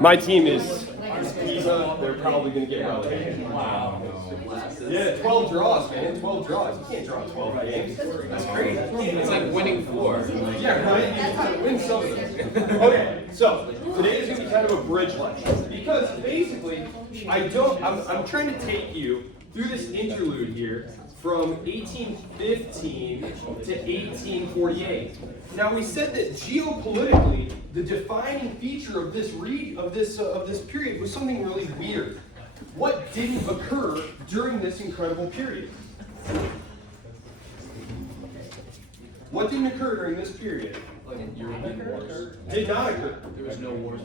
My team is Pisa. They're probably going to get relegated. Wow. Yeah, 12 draws, man. 12 draws. You can't draw 12 games. That's crazy. It's like winning 4. Yeah, right? You gotta win something. Okay, so today is going to be kind of a bridge lecture because basically, I'm trying to take you through this interlude here from 1815 to 1848. Now we said that geopolitically, the defining feature of this period was something really weird. What didn't occur during this incredible period? What didn't occur during this period? European wars. Did not occur. There was no wars.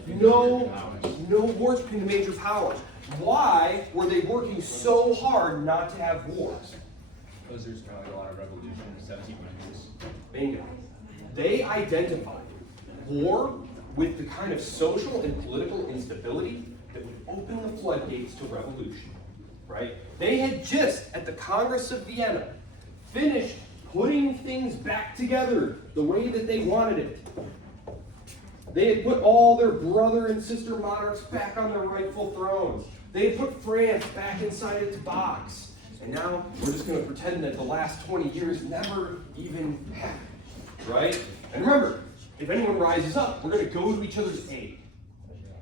No wars between the major powers. Why were they working so hard not to have wars? Because there's probably a lot of revolution in the 1700s. Bingo. They identified war with the kind of social and political instability that would open the floodgates to revolution, right? They had just, at the Congress of Vienna, finished putting things back together the way that they wanted it. They had put all their brother and sister monarchs back on their rightful thrones. They had put France back inside its box. And now we're just going to pretend that the last 20 years never even happened, right? And remember, if anyone rises up, we're going to go to each other's aid.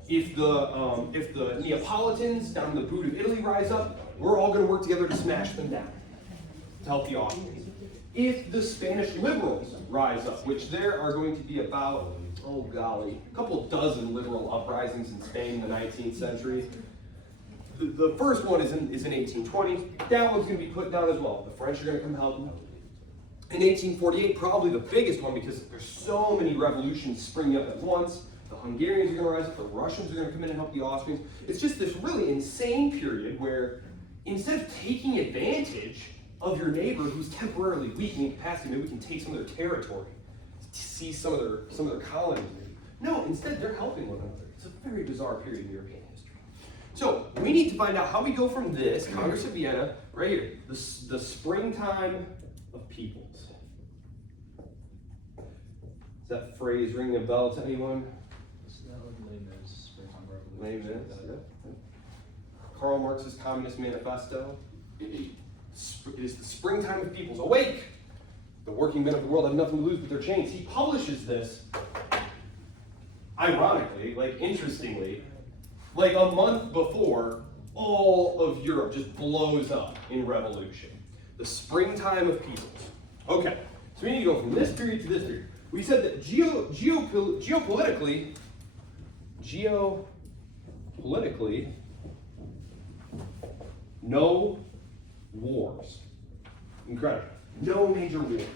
If the Neapolitans down in the boot of Italy rise up, we're all going to work together to smash them down, to help the Austrians. If the Spanish liberals rise up, which there are going to be about, oh golly, a couple dozen liberal uprisings in Spain in the 19th century. The first one is in 1820. That one's going to be put down as well. The French are going to come help them. In 1848, probably the biggest one because there's so many revolutions springing up at once. The Hungarians are going to rise up. The Russians are going to come in and help the Austrians. It's just this really insane period where instead of taking advantage of your neighbor who's temporarily weak in capacity, maybe we can take some of their territory, see some of their colonies. No, instead they're helping one another. It's a very bizarre period in European history. So we need to find out how we go from this Congress of Vienna right here, the springtime of peoples. Does that phrase ring a bell to anyone? Isn't that like Lenin's springtime revolution? Yeah. Karl Marx's Communist Manifesto. It is the springtime of peoples. Awake! The working men of the world have nothing to lose but their chains. He publishes this, ironically, interestingly, a month before all of Europe just blows up in revolution. The springtime of peoples. Okay, so we need to go from this period to this period. We said that geopolitically, no wars. Incredible. No major wars.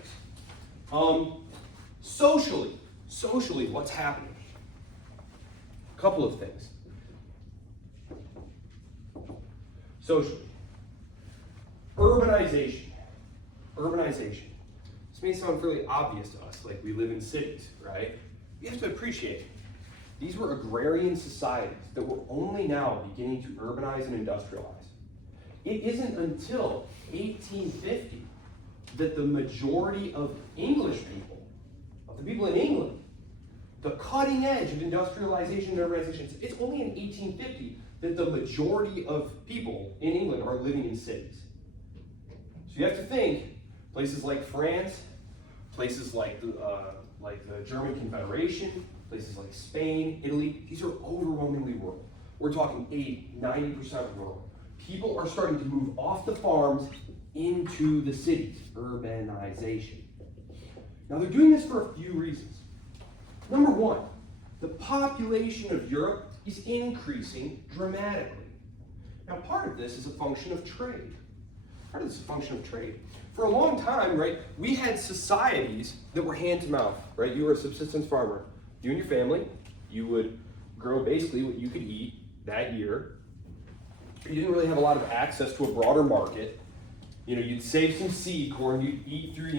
Socially, what's happening? A couple of things. Socially. Urbanization. This may sound fairly obvious to us, like we live in cities, right? You have to appreciate these were agrarian societies that were only now beginning to urbanize and industrialize. It isn't until 1850 that the majority of English people, of the people in England, the cutting edge of industrialization and urbanization, it's only in 1850 that the majority of people in England are living in cities. So you have to think, places like France, places like the German Confederation, places like Spain, Italy, these are overwhelmingly rural. We're talking 80-90% rural. People are starting to move off the farms into the cities, urbanization. Now they're doing this for a few reasons. Number one, the population of Europe is increasing dramatically. Now part of this is a function of trade. For a long time, right, we had societies that were hand to mouth, right? You were a subsistence farmer. You and your family, you would grow basically what you could eat that year. You didn't really have a lot of access to a broader market. You'd save some seed corn, you'd eat through,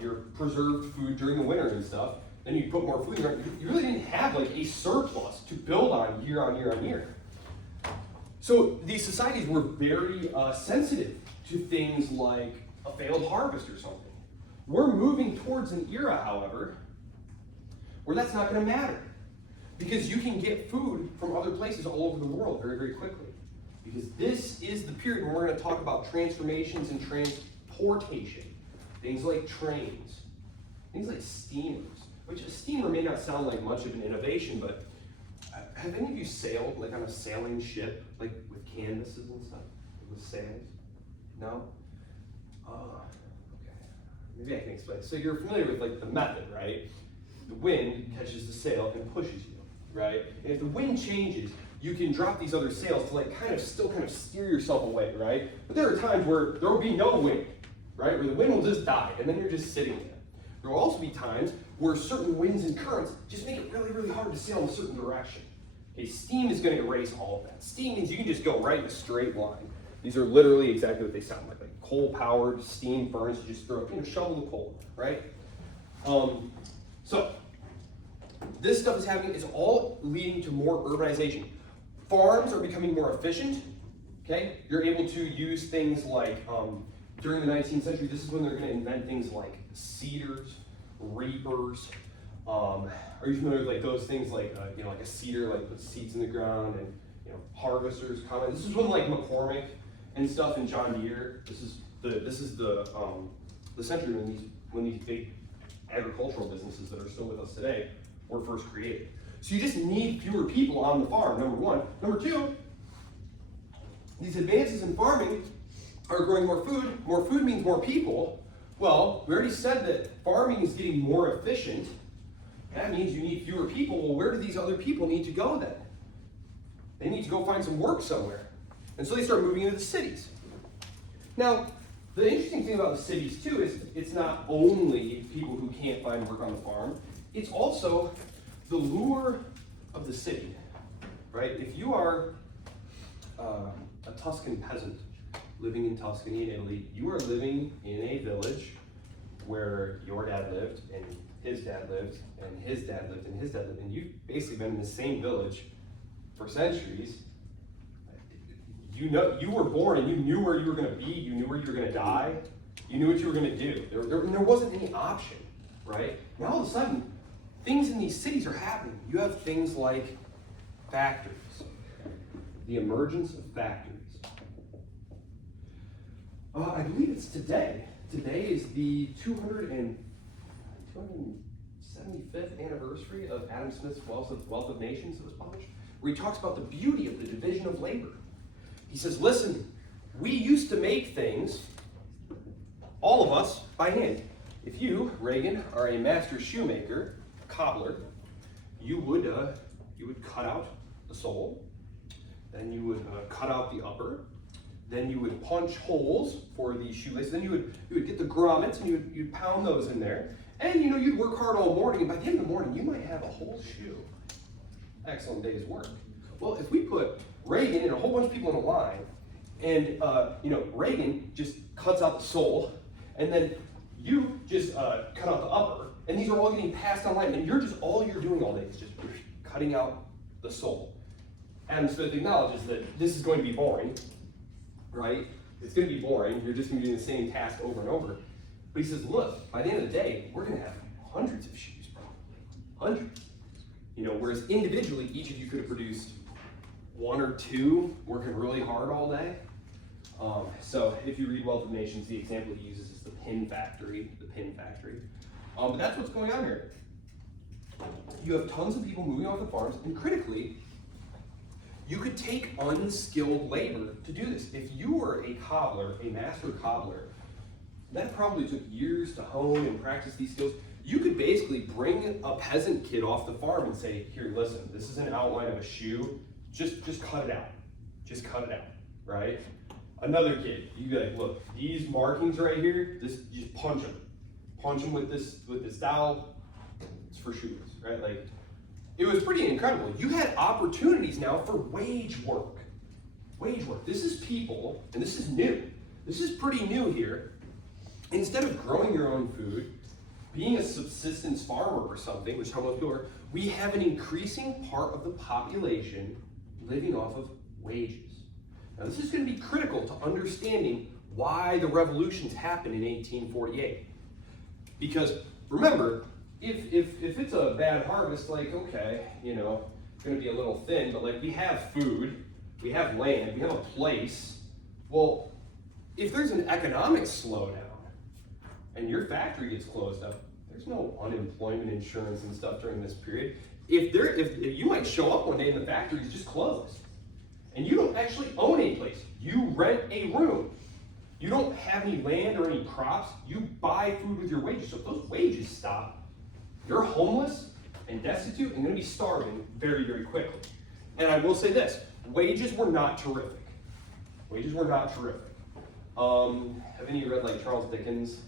your preserved food during the winter and stuff. Then you'd put more food in. You really didn't have a surplus to build on year on year on year. So these societies were very sensitive to things like a failed harvest or something. We're moving towards an era, however, where that's not going to matter. Because you can get food from other places all over the world very, very quickly. Because this is the period when we're going to talk about transformations in transportation. Things like trains, things like steamers, which a steamer may not sound like much of an innovation, but have any of you sailed like on a sailing ship, like with canvases and stuff, with sails? No? Okay. Maybe I can explain. So you're familiar with like the method, right? The wind catches the sail and pushes you, right? And if the wind changes, you can drop these other sails to like kind of steer yourself away, right? But there are times where there will be no wind, right? Where the wind will just die, and then you're just sitting there. There will also be times where certain winds and currents just make it really, really hard to sail in a certain direction. Okay, steam is going to erase all of that. Steam means you can just go right in a straight line. These are literally exactly what they sound like coal-powered steam furnace. You just throw, shovel the coal, right? So this stuff is happening. It's all leading to more urbanization. Farms are becoming more efficient. Okay, you're able to use things like during the 19th century. This is when they're going to invent things like seeders, reapers. Are you familiar with like those things like like a seeder like puts seeds in the ground, and harvesters come in. This is when like McCormick and stuff and John Deere. This is the century when these big agricultural businesses that are still with us today were first created. So you just need fewer people on the farm, number one. Number two, these advances in farming are growing more food. More food means more people. Well, we already said that farming is getting more efficient. That means you need fewer people. Well, where do these other people need to go then? They need to go find some work somewhere. And so they start moving into the cities. Now, the interesting thing about the cities too is it's not only people who can't find work on the farm, it's also the lure of the city, right? If you are a Tuscan peasant living in Tuscany in Italy, you are living in a village where your dad lived, and his dad lived, and his dad lived, and his dad lived, and you've basically been in the same village for centuries. You were born and you knew where you were going to be, you knew where you were going to die, you knew what you were going to do. There wasn't any option, right? Now all of a sudden, things in these cities are happening. You have things like factories, the emergence of factories. I believe it's today. Today is the 275th anniversary of Adam Smith's Wealth of Nations that was published, where he talks about the beauty of the division of labor. He says, listen, we used to make things, all of us, by hand. If you, Reagan, are a master shoemaker, cobbler, you would cut out the sole, then you would cut out the upper, then you would punch holes for the shoelaces, then you would get the grommets and you'd pound those in there, and you'd work hard all morning, and by the end of the morning you might have a whole shoe. Excellent day's work. Well, if we put Reagan and a whole bunch of people in a line, and Reagan just cuts out the sole, and then you just cut out the upper, and these are all getting passed online, and all you're doing all day is just cutting out the sole. Adam Smith acknowledges that this is going to be boring, right? It's going to be boring. You're just going to be doing the same task over and over. But he says, look, by the end of the day, we're going to have hundreds of shoes, probably. Hundreds. Whereas individually, each of you could have produced one or two, working really hard all day. So if you read Wealth of Nations, the example he uses is the pin factory. But that's what's going on here. You have tons of people moving off the farms, and critically, you could take unskilled labor to do this. If you were a cobbler, a master cobbler, that probably took years to hone and practice these skills. You could basically bring a peasant kid off the farm and say, here, listen, this is an outline of a shoe. Just cut it out. Just cut it out, right? Another kid, you'd be like, look, these markings right here, you just punch them. Punch them with this dowel. It's for shoes, right? Like, it was pretty incredible. You had opportunities now for wage work. Wage work. This is people, and this is new. This is pretty new here. Instead of growing your own food, being a subsistence farmer or something, which how most people are, we have an increasing part of the population living off of wages. Now this is going to be critical to understanding why the revolutions happened in 1848. Because remember, if it's a bad harvest, like, okay, you know, it's gonna be a little thin, but like we have food, we have land, we have a place. Well, if there's an economic slowdown and your factory gets closed up, there's no unemployment insurance and stuff during this period. If you might show up one day and the factory's just closed, and you don't actually own any place, you rent a room. You don't have any land or any crops, you buy food with your wages. So if those wages stop, you're homeless and destitute and gonna be starving very, very quickly. And I will say this, wages were not terrific. Wages were not terrific. Have any of you read like Charles Dickens?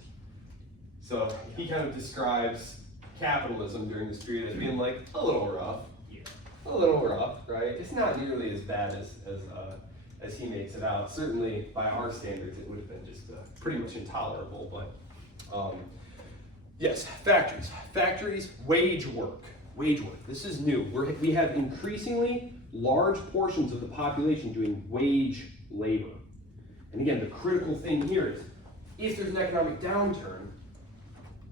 So he kind of describes capitalism during this period as being like a little rough. Yeah. A little rough, right? It's not nearly as bad as he makes it out. Certainly by our standards it would have been just pretty much intolerable, but yes, factories, wage work. This is new. We have increasingly large portions of the population doing wage labor. And again, the critical thing here is if there's an economic downturn,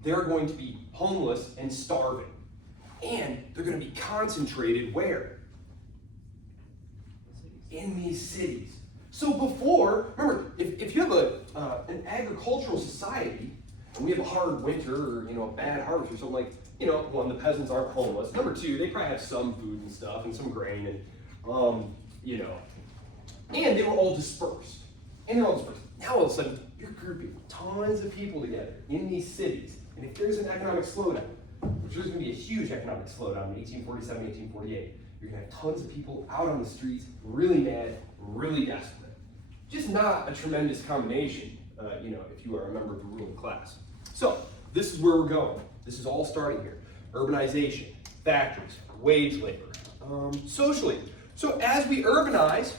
they're going to be homeless and starving. And they're going to be concentrated where? In these cities. So before, remember, if you have an agricultural society, and we have a hard winter or a bad harvest or something, like, one, the peasants aren't homeless. Number two, they probably have some food and stuff and some grain and and they were all dispersed. Now all of a sudden, you're grouping tons of people together in these cities. And if there's an economic slowdown, which there's going to be a huge economic slowdown in 1847, 1848, you're going to have tons of people out on the streets, really mad, really desperate. Just not a tremendous combination, if you are a member of the ruling class. So, this is where we're going. This is all starting here. Urbanization, factories, wage labor, socially. So as we urbanize,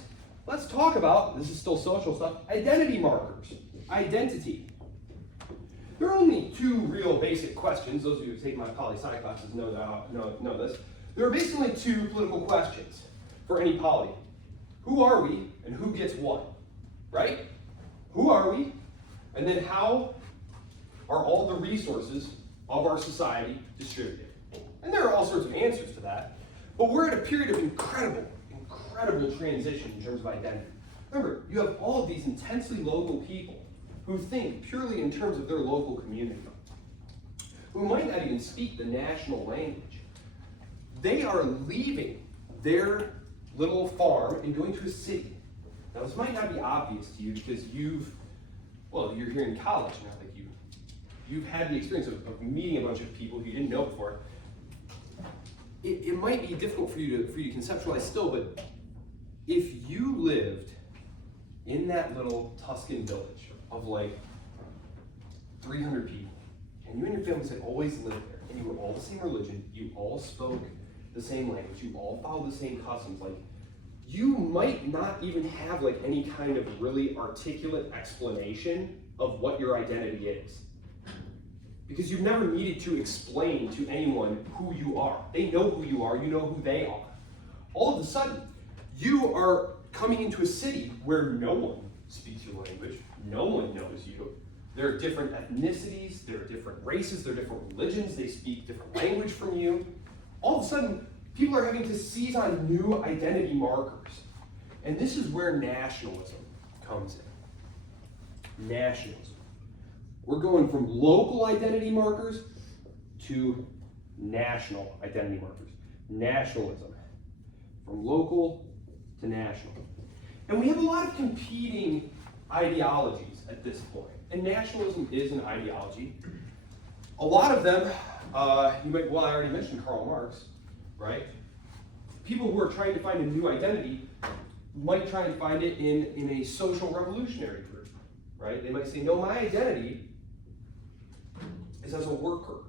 let's talk about, this is still social stuff, identity markers, identity. There are only two real basic questions. Those of you who take my poli-sci classes know this. There are basically two political questions for any poly. Who are we and who gets what, right? Who are we? And then how are all the resources of our society distributed? And there are all sorts of answers to that. But we're at a period of incredible transition in terms of identity. Remember, you have all of these intensely local people who think purely in terms of their local community, who might not even speak the national language. They are leaving their little farm and going to a city. Now, this might not be obvious to you because you're here in college now, like you've had the experience of meeting a bunch of people who you didn't know before. It might be difficult for you to conceptualize still, but if you lived in that little Tuscan village of like 300 people, and you and your families had always lived there, and you were all the same religion, you all spoke the same language, you all followed the same customs, like, you might not even have like any kind of really articulate explanation of what your identity is. Because you've never needed to explain to anyone who you are. They know who you are, you know who they are. All of a sudden, you are coming into a city where no one speaks your language, no one knows you. There are different ethnicities, there are different races, there are different religions, they speak different language from you. All of a sudden, people are having to seize on new identity markers. And this is where nationalism comes in. Nationalism. We're going from local identity markers to national identity markers. Nationalism. From local to national. And we have a lot of competing ideologies at this point. And nationalism is an ideology. A lot of them, I already mentioned Karl Marx, right? People who are trying to find a new identity might try and find it in a social revolutionary group, right? They might say, no, my identity is as a worker.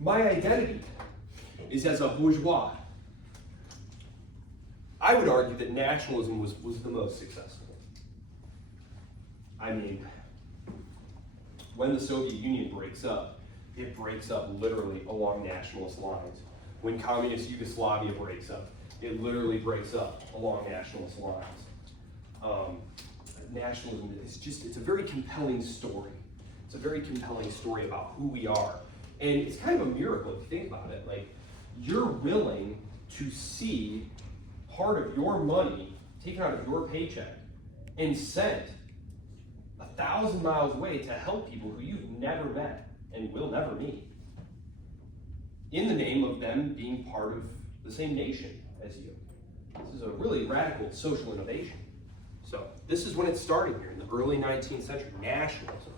My identity is as a bourgeois. I would argue that nationalism was the most successful. I mean, when the Soviet Union breaks up, it breaks up literally along nationalist lines. When communist Yugoslavia breaks up, it literally breaks up along nationalist lines. Nationalism is it's a very compelling story. It's a very compelling story about who we are And it's kind of a miracle if you think about it. Like, you're willing to see part of your money taken out of your paycheck and sent 1,000 miles away to help people who you've never met and will never meet, in the name of them being part of the same nation as you. This is a really radical social innovation. So this is when it started here in the early 19th century, nationalism.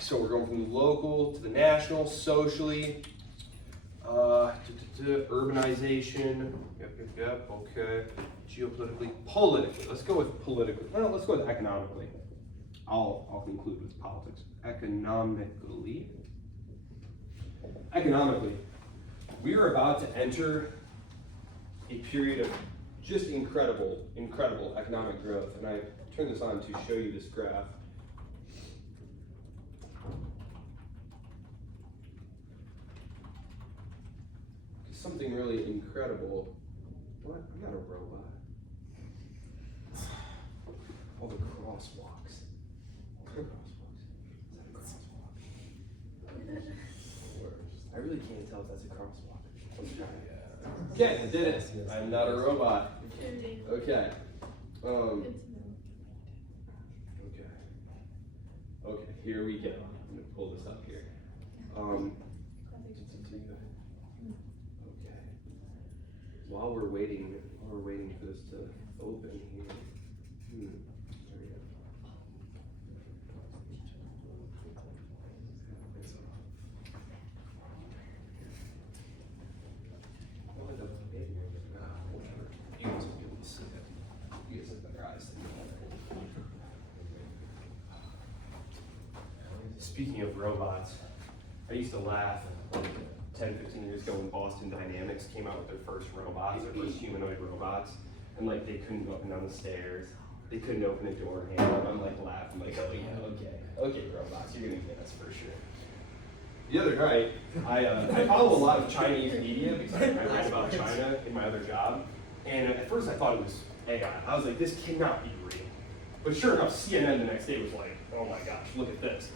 So we're going from the local to the national, socially, urbanization, yep, okay, geopolitically, politically. Let's go with politically. Well, let's go with economically. I'll conclude with politics. Economically, we are about to enter a period of just incredible economic growth. And I turned this on to show you this graph. Something really incredible. What? I'm not a robot. All the crosswalks. I really can't tell if that's a crosswalk. Okay, I did it. I'm not a robot. Okay. Okay, here we go. I'm gonna pull this up here. Okay. While we're waiting for this to open here. There we go. Speaking of robots, I used to laugh like 10, 15 years ago when Boston Dynamics came out with their first robots, their first humanoid robots, and like they couldn't go up and down the stairs, they couldn't open a door handle. I'm like laughing, like, oh yeah, okay, robots, you're gonna get us for sure. The other night, I follow a lot of Chinese media because I read about China in my other job, and at first I thought it was AI. I was like, this cannot be real. But sure enough, CNN the next day was like, oh my gosh, look at this.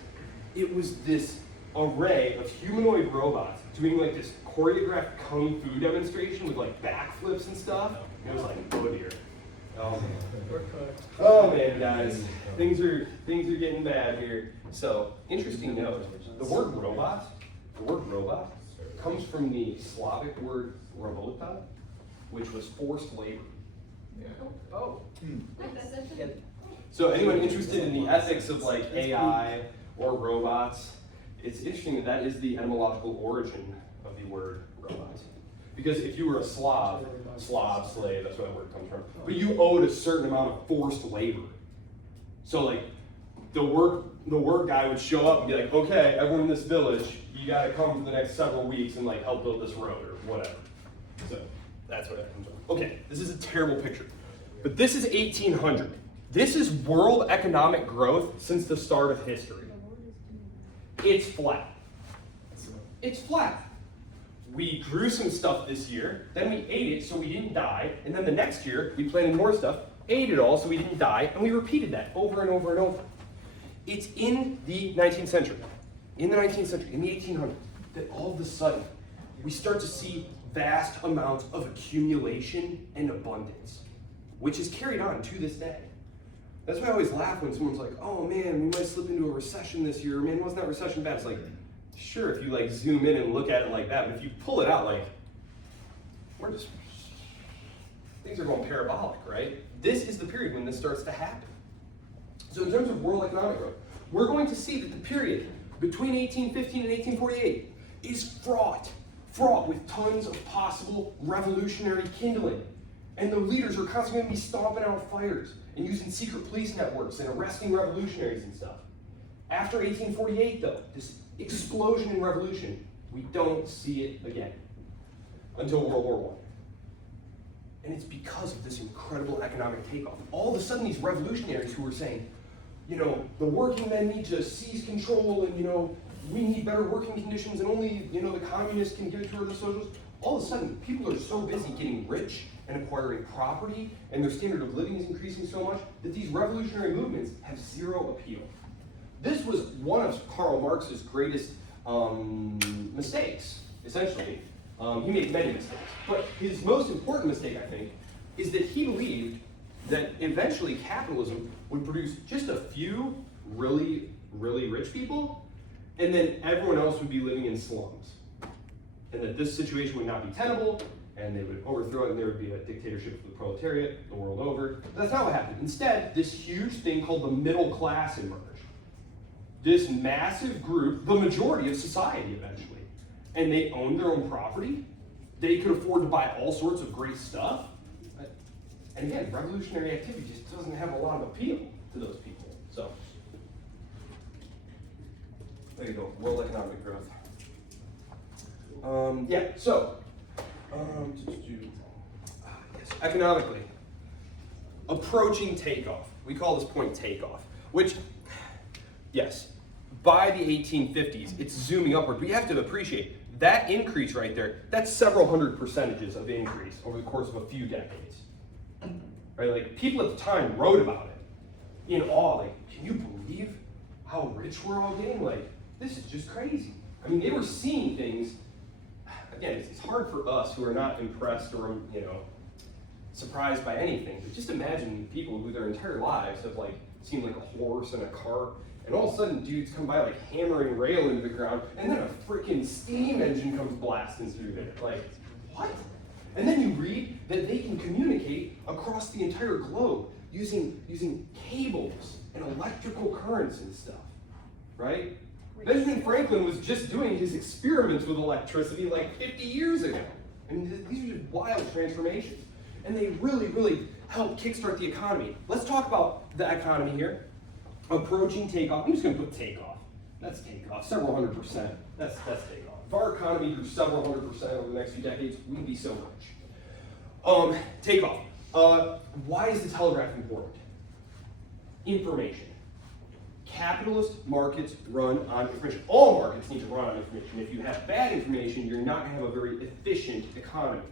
It was this array of humanoid robots doing like this choreographed kung fu demonstration with like backflips and stuff. And it was like, oh dear. Oh man, guys, things are getting bad here. So, interesting note: the word robot comes from the Slavic word rabota, which was forced labor. Yeah. Oh. So, anyone interested in the ethics of like AI or robots? It's interesting that is the etymological origin of the word robot. Because if you were a slave, that's where the word comes from. But you owed a certain amount of forced labor. So like the work guy would show up and be like, okay, everyone in this village, you gotta come for the next several weeks and like help build this road or whatever. So that's where that comes from. Okay, this is a terrible picture. But this is 1800. This is world economic growth since the start of history. It's flat. It's flat. We grew some stuff this year, then we ate it so we didn't die, and then the next year we planted more stuff, ate it all so we didn't die, and we repeated that over and over and over. It's in the 19th century, in the 1800s, that all of a sudden we start to see vast amounts of accumulation and abundance, which is carried on to this day. That's why I always laugh when someone's like, oh man, we might slip into a recession this year. Man, wasn't that recession bad? It's like, sure, if you like zoom in and look at it like that, but if you pull it out, like, things are going parabolic, right? This is the period when this starts to happen. So in terms of world economic growth, we're going to see that the period between 1815 and 1848 is fraught with tons of possible revolutionary kindling. And the leaders are constantly going to be stomping out fires and using secret police networks and arresting revolutionaries and stuff. After 1848, though, this explosion in revolution, we don't see it again until World War I. And it's because of this incredible economic takeoff. All of a sudden, these revolutionaries who were saying, you know, the working men need to seize control and, you know, we need better working conditions and only, you know, the communists can give it to the socialists. All of a sudden, people are so busy getting rich and acquiring property, and their standard of living is increasing so much that these revolutionary movements have zero appeal. This was one of Karl Marx's greatest mistakes, essentially. He made many mistakes. But his most important mistake, I think, is that he believed that eventually capitalism would produce just a few really, really rich people, and then everyone else would be living in slums. And that this situation would not be tenable, and they would overthrow it, and there would be a dictatorship for the proletariat the world over. But that's not what happened. Instead, this huge thing called the middle class emerged. This massive group, the majority of society eventually. And they owned their own property. They could afford to buy all sorts of great stuff. And again, revolutionary activity just doesn't have a lot of appeal to those people. So, there you go, world economic growth. Yes, economically, approaching takeoff. We call this point takeoff, which, yes, by the 1850s, it's zooming upward. But you have to appreciate that increase right there, that's several hundred percentages of increase over the course of a few decades. Right? Like, people at the time wrote about it in awe. Like, can you believe how rich we're all getting? Like, this is just crazy. I mean, they were seeing things. Again, it's hard for us who are not impressed or, surprised by anything. But just imagine people who their entire lives have, seen like a horse and a cart, and all of a sudden dudes come by, hammering rail into the ground, and then a freaking steam engine comes blasting through there. Like, what? And then you read that they can communicate across the entire globe using cables and electrical currents and stuff, right? Benjamin Franklin was just doing his experiments with electricity 50 years ago. I mean, these are just wild transformations. And they really, really helped kickstart the economy. Let's talk about the economy here. Approaching takeoff. I'm just going to put takeoff. That's takeoff. Several hundred percent. That's takeoff. If our economy grew several hundred percent over the next few decades, we'd be so rich. Takeoff. Why is the telegraph important? Information. Capitalist markets run on information. All markets need to run on information. If you have bad information, you're not going to have a very efficient economy.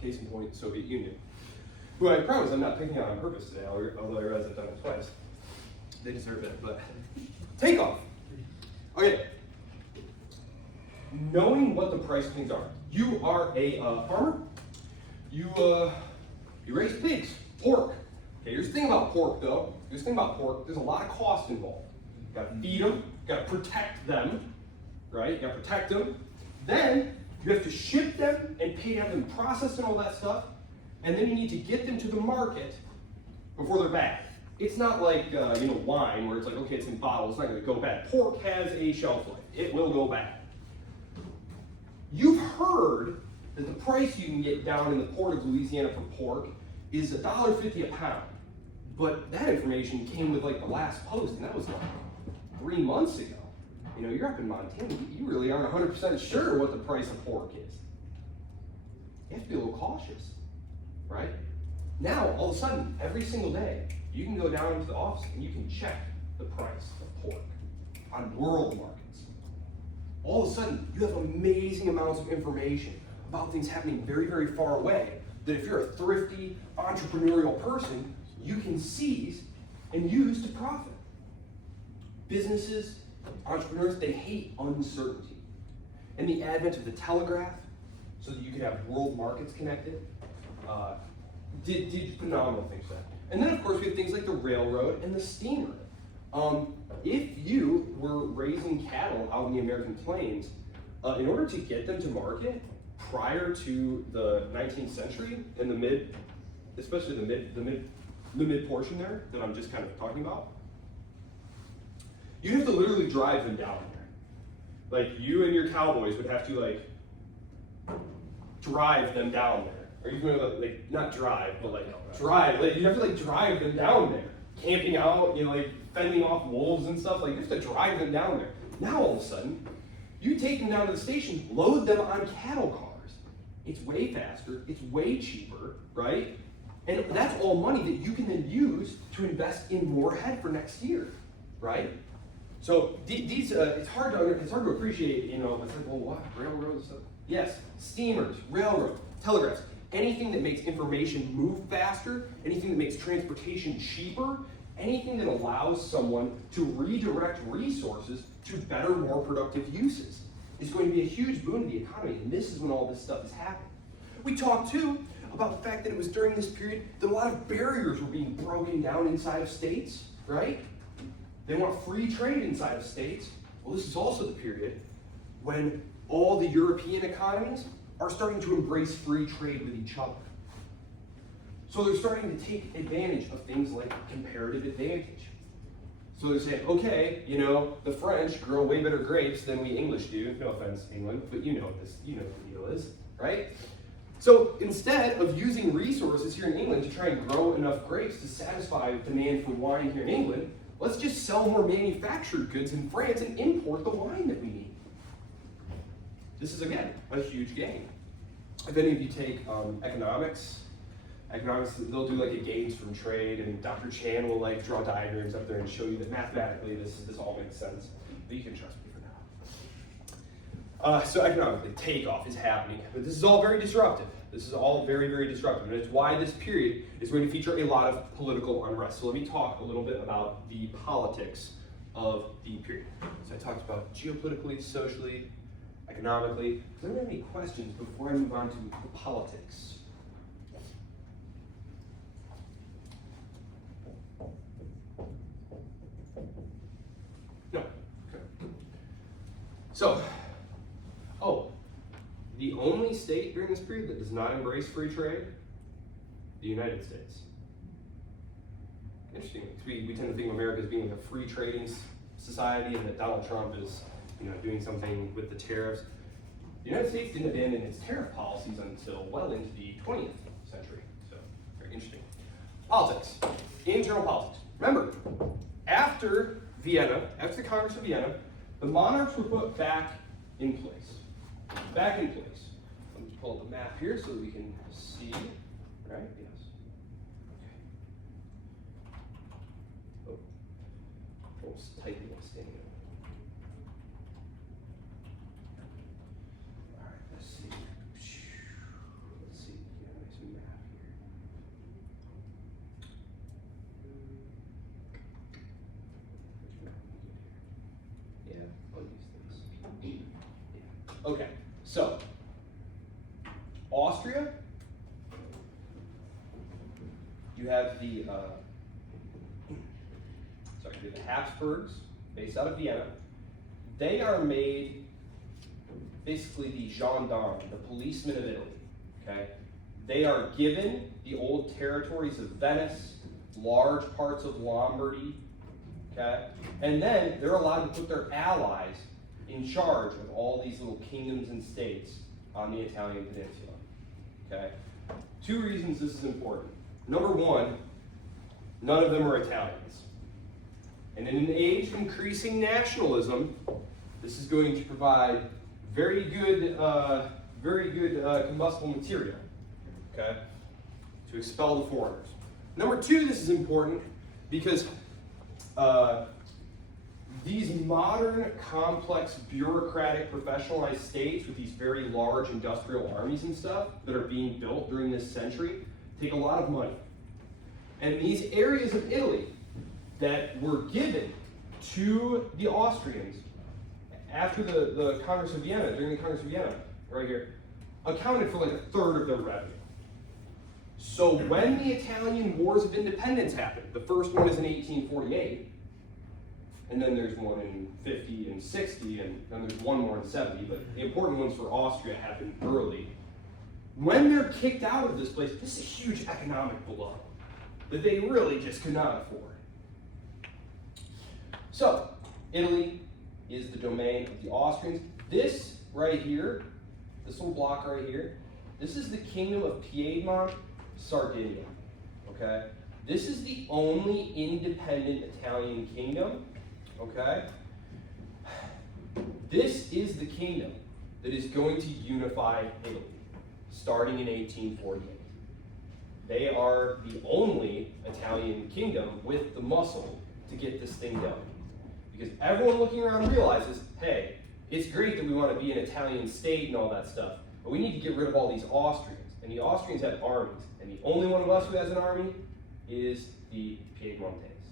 Case in point, Soviet Union. Who I promise I'm not picking on purpose today, although I realize I've done it twice. They deserve it, but takeoff. Okay. Knowing what the price of things are. You are a farmer. You raise pigs, pork. Okay, here's the thing about pork, though. There's a lot of cost involved. You gotta feed them, you gotta protect them, right? You gotta protect them. Then you have to ship them and pay to have them processed and all that stuff. And then you need to get them to the market before they're bad. It's not like wine, where it's like, okay, it's in bottles, it's not gonna go bad. Pork has a shelf life. It will go bad. You've heard that the price you can get down in the port of Louisiana for pork is $1.50 a pound. But that information came with the last post, and that was 3 months ago. You're up in Montana, you really aren't 100% sure what the price of pork is. You have to be a little cautious, right? Now, all of a sudden, every single day, you can go down into the office and you can check the price of pork on world markets. All of a sudden, you have amazing amounts of information about things happening very, very far away that if you're a thrifty, entrepreneurial person, you can seize and use to profit. Businesses, entrepreneurs, they hate uncertainty. And the advent of the telegraph, so that you could have world markets connected, did phenomenal things there. And then, of course, we have things like the railroad and the steamer. If you were raising cattle out in the American plains, in order to get them to market prior to the 19th century, in especially the mid portion there that I'm just kind of talking about, you'd have to literally drive them down there. You and your cowboys would have to drive them down there. Or you can not drive, but drive. You'd have to drive them down there. Camping out, fending off wolves and stuff. You have to drive them down there. Now all of a sudden, you take them down to the station, load them on cattle cars. It's way faster, it's way cheaper, right? And that's all money that you can then use to invest in more head for next year, right? So these, it's hard to appreciate, it's like, well, what, railroads? Yes, steamers, railroad, telegraphs, anything that makes information move faster, anything that makes transportation cheaper, anything that allows someone to redirect resources to better, more productive uses is going to be a huge boon to the economy, and this is when all this stuff is happening. We talked too about the fact that it was during this period that a lot of barriers were being broken down inside of states, right? They want free trade inside of states. Well, this is also the period when all the European economies are starting to embrace free trade with each other. So they're starting to take advantage of things like comparative advantage. So they're saying, okay, you know, the French grow way better grapes than we English do. No offense, England, but you know what the deal is, right? So instead of using resources here in England to try and grow enough grapes to satisfy demand for wine here in England, let's just sell more manufactured goods in France and import the wine that we need. This is, again, a huge gain. If any of you take economics, they'll do like a gains from trade, and Dr. Chan will like draw diagrams up there and show you that mathematically this all makes sense. But you can trust me for now. So economically, takeoff is happening, but this is all very disruptive. This is all very, very disruptive, and it's why this period is going to feature a lot of political unrest. So let me talk a little bit about the politics of the period. So I talked about geopolitically, socially, economically. Does anyone have any questions before I move on to the politics? No. Okay. So, the only state during this period that does not embrace free trade, the United States. Interesting, because we tend to think of America as being a free trading society, and that Donald Trump is, doing something with the tariffs. The United States didn't abandon its tariff policies until well into the 20th century. So, very interesting. Politics, internal politics. Remember, after Vienna, after the Congress of Vienna, the monarchs were put back in place. Back in place. Let me pull up the map here so that we can see. Right? Yes. Okay. Oh, almost typing while standing up. All right. Let's see. Let's see. Yeah, nice map here. Yeah. I'll use this. Yeah. Okay. So, Austria, you have the Habsburgs, based out of Vienna. They are made basically the gendarme, the policemen of Italy. Okay, they are given the old territories of Venice, large parts of Lombardy. Okay, and then they're allowed to put their allies in charge of all these little kingdoms and states on the Italian peninsula. Okay? 2 reasons this is important. Number 1, none of them are Italians. And in an age of increasing nationalism, this is going to provide very good combustible material, okay, to expel the foreigners. Number 2, this is important because these modern, complex, bureaucratic, professionalized states with these very large industrial armies and stuff that are being built during this century take a lot of money. And these areas of Italy that were given to the Austrians after the Congress of Vienna, during the Congress of Vienna, right here, accounted for like 1/3 of their revenue. So when the Italian Wars of Independence happened, the first one is in 1848, and then there's one in 50 and 60, and then there's one more in 70, but the important ones for Austria happened early. When they're kicked out of this place, this is a huge economic blow that they really just could not afford. So, Italy is the domain of the Austrians. This right here, this little block right here, this is the Kingdom of Piedmont, Sardinia, okay? This is the only independent Italian kingdom, okay? This is the kingdom that is going to unify Italy, starting in 1848. They are the only Italian kingdom with the muscle to get this thing done. Because everyone looking around realizes, hey, it's great that we want to be an Italian state and all that stuff, but we need to get rid of all these Austrians. And the Austrians have armies, and the only one of us who has an army is the Piedmontese.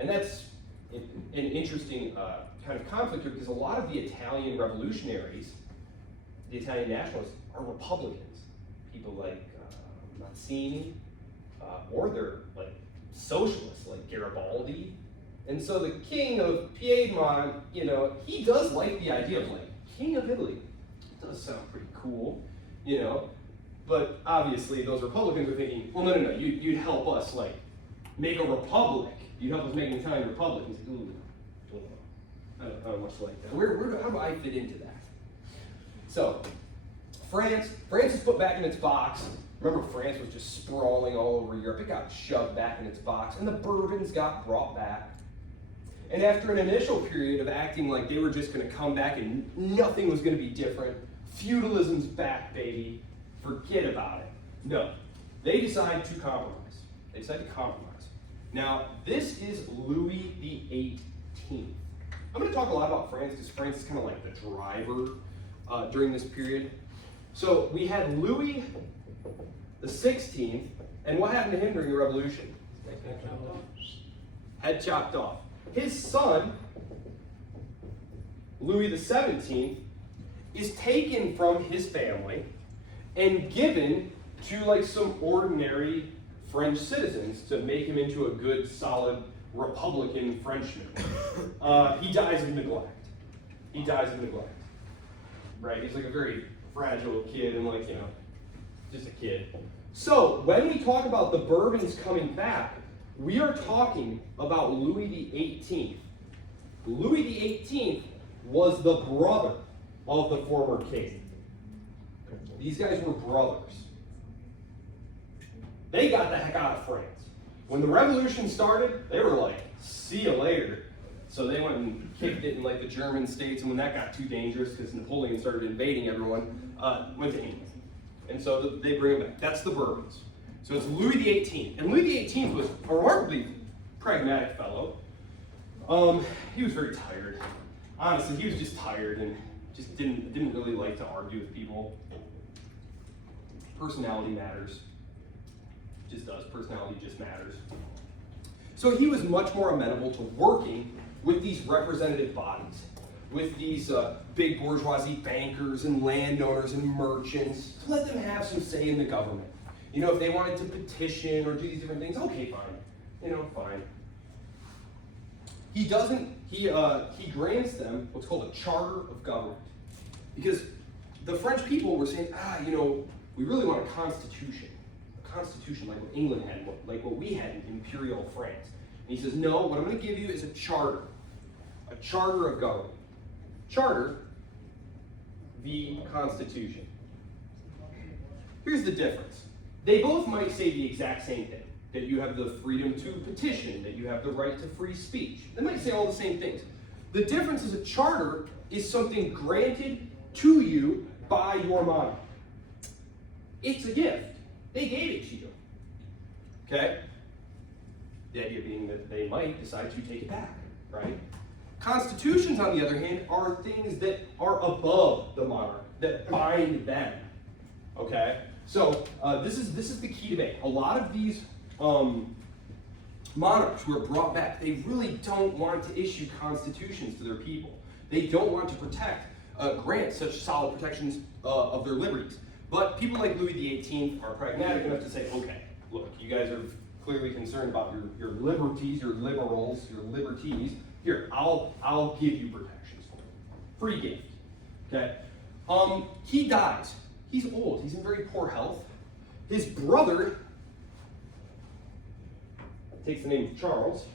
And that's an interesting kind of conflict here, because a lot of the Italian revolutionaries, the Italian nationalists, are Republicans. People like Mazzini, or they're like socialists like Garibaldi. And so the king of Piedmont, you know, he does like the idea of like king of Italy. It does sound pretty cool, you know. But obviously those Republicans are thinking, well, no, you'd help us like make a republic. You'd help us make an Italian republic. He's like, ooh, I don't much like that. How do I fit into that? So France is put back in its box. Remember, France was just sprawling all over Europe. It got shoved back in its box, and the Bourbons got brought back. And after an initial period of acting like they were just going to come back and nothing was going to be different, feudalism's back, baby, forget about it. No, they decide to compromise. Now, this is Louis the 18th. I'm going to talk a lot about France because France is kind of like the driver during this period. So we had Louis the 16th, and what happened to him during the Revolution? Head chopped off. His son, Louis the 17th, is taken from his family and given to like some ordinary French citizens to make him into a good, solid Republican Frenchman. He dies of neglect. Right? He's like a very fragile kid and like, you know, just a kid. So when we talk about the Bourbons coming back, we are talking about Louis the 18th. Louis the 18th was the brother of the former king. These guys were brothers. They got the heck out of France. When the revolution started, they were like, see you later. So they went and kicked it in like the German states, and when that got too dangerous because Napoleon started invading everyone, went to England. And so they bring him back. That's the Bourbons. So it's Louis the 18th. And Louis the 18th was a remarkably pragmatic fellow. He was very tired. Honestly, he was just tired and just didn't really like to argue with people. Personality matters. Just does. Personality just matters. So he was much more amenable to working with these representative bodies, with these big bourgeoisie bankers and landowners and merchants, to let them have some say in the government. You know, if they wanted to petition or do these different things, okay, fine. You know, fine. He grants them what's called a charter of government. Because the French people were saying, you know, we really want a constitution. A constitution like what England had, like what we had in imperial France. And he says, no, what I'm going to give you is a charter of government. Charter, the Constitution. Here's the difference. They both might say the exact same thing, that you have the freedom to petition, that you have the right to free speech. They might say all the same things. The difference is a charter is something granted to you by your monarch. It's a gift. They gave it to you. Okay? The idea being that they might decide to take it back, right? Constitutions, on the other hand, are things that are above the monarch, that bind them. Okay? So this is the key debate. A lot of these monarchs who are brought back, they really don't want to issue constitutions to their people. They don't want to grant such solid protections of their liberties. But people like Louis the 18th are pragmatic enough to say, okay, look, you guys are clearly concerned about your liberties, your liberals, your liberties. Here, I'll give you protections for it. Free gift. Okay? He dies. He's old. He's in very poor health. His brother takes the name of Charles.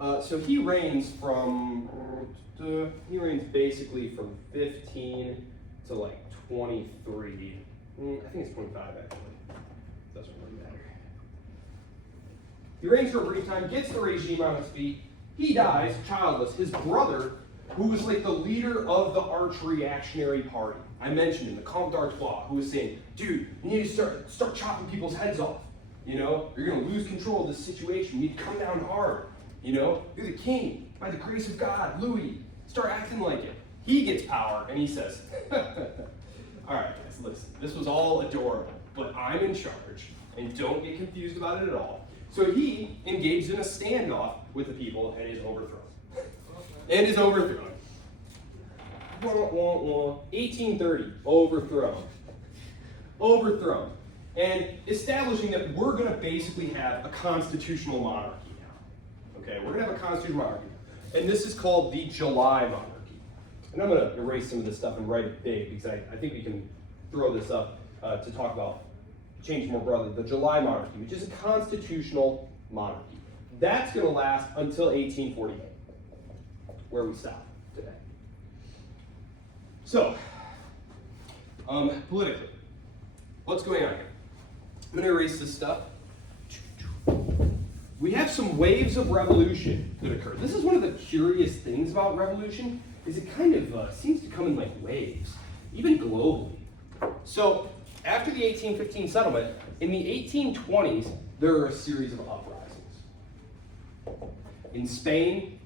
So he reigns basically from 15 to like 23. I think it's 25 actually. Doesn't really matter. He reigns for a brief time, gets the regime on its feet. He dies childless. His brother, who was like the leader of the arch reactionary party, I mentioned him, the Comte d'Artois, who was saying, dude, you need to start chopping people's heads off. You know, you're going to lose control of this situation. You need to come down hard. You know, you're the king. By the grace of God, Louis, start acting like it. He gets power, and he says, all right, guys, listen, this was all adorable, but I'm in charge, and don't get confused about it at all. So he engaged in a standoff with the people and is overthrown. And is overthrown. 1830, overthrown. Overthrown. And establishing that we're going to basically have a constitutional monarchy now. Okay, we're going to have a constitutional monarchy. And this is called the July monarchy. And I'm going to erase some of this stuff and write it big because I think we can throw this up to talk about, change more broadly, the July monarchy, which is a constitutional monarchy. That's going to last until 1848, where we stop today. So, politically, what's going on here? I'm going to erase this stuff. We have some waves of revolution that occur. This is one of the curious things about revolution, is it kind of seems to come in like waves, even globally. So, after the 1815 settlement, in the 1820s, there are a series of uprisings. In Spain,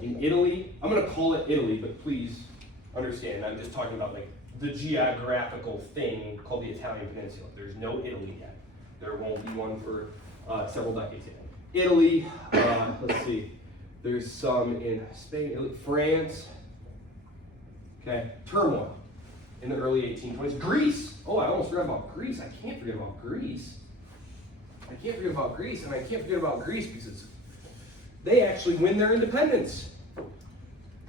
in Italy, I'm going to call it Italy, but please understand, I'm just talking about like the geographical thing called the Italian Peninsula. There's no Italy yet. There won't be one for several decades yet. Italy, let's see, there's some in Spain, Italy, France, okay, turmoil in the early 1820s. Greece, oh, I almost forgot about Greece. I can't forget about Greece. I can't forget about Greece, and I can't forget about Greece because they actually win their independence.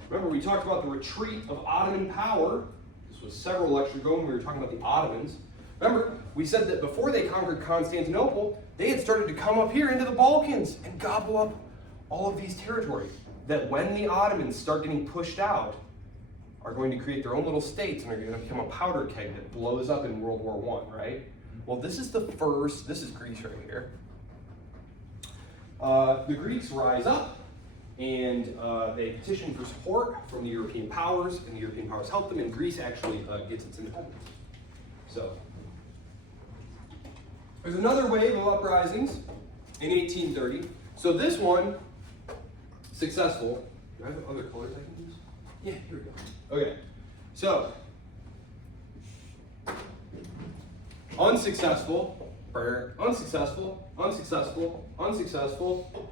Remember, we talked about the retreat of Ottoman power. This was several lectures ago when we were talking about the Ottomans. Remember, we said that before they conquered Constantinople, they had started to come up here into the Balkans and gobble up all of these territories. That when the Ottomans start getting pushed out, are going to create their own little states and are going to become a powder keg that blows up in World War I, right? Well, this is the first, this is Greece right here. The Greeks rise up and they petition for support from the European powers, and the European powers help them, and Greece actually gets its independence. So, there's another wave of uprisings in 1830. So this one, successful. Do I have other colors I can use? Yeah, here we go. Okay, so, unsuccessful, unsuccessful, unsuccessful, unsuccessful,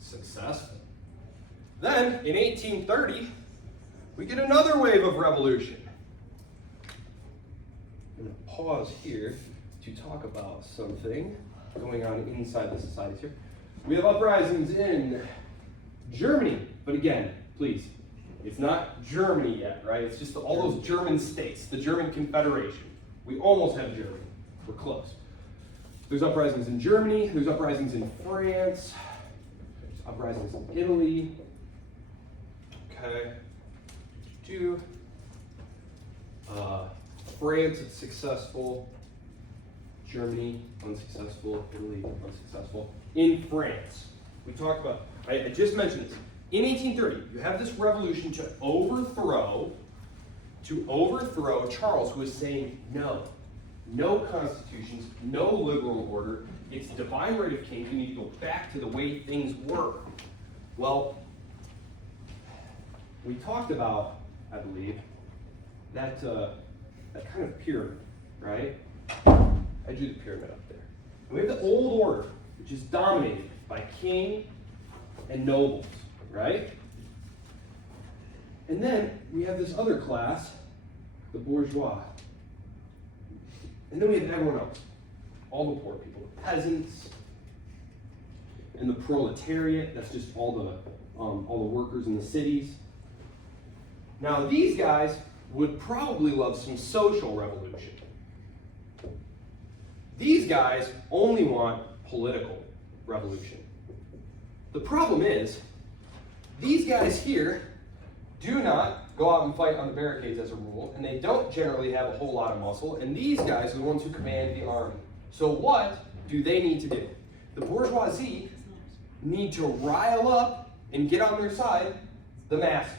successful. Then, in 1830, we get another wave of revolution. I'm going to pause here to talk about something going on inside the societies here. We have uprisings in Germany, but again, please, it's not Germany yet, right? It's just all those German states, the German Confederation. We almost have Germany. We're close. There's uprisings in Germany, there's uprisings in France, there's uprisings in Italy. Okay. France, it's successful. Germany, unsuccessful. Italy, unsuccessful. In France, we talked about, I just mentioned this. In 1830, you have this revolution to overthrow Charles, who is saying no constitutions, no liberal order. It's divine right of kings. We need to go back to the way things were. Well, we talked about, I believe, that kind of pyramid, right? I drew the pyramid up there. And we have the old order, which is dominated by king and nobles, right? And then we have this other class, the bourgeois. And then we have everyone else, all the poor people, the peasants, and the proletariat. That's just all the workers in the cities. Now these guys would probably love some social revolution. These guys only want political revolution. The problem is, these guys here do not go out and fight on the barricades as a rule, and they don't generally have a whole lot of muscle, and these guys are the ones who command the army. So what do they need to do? The bourgeoisie need to rile up and get on their side the masses,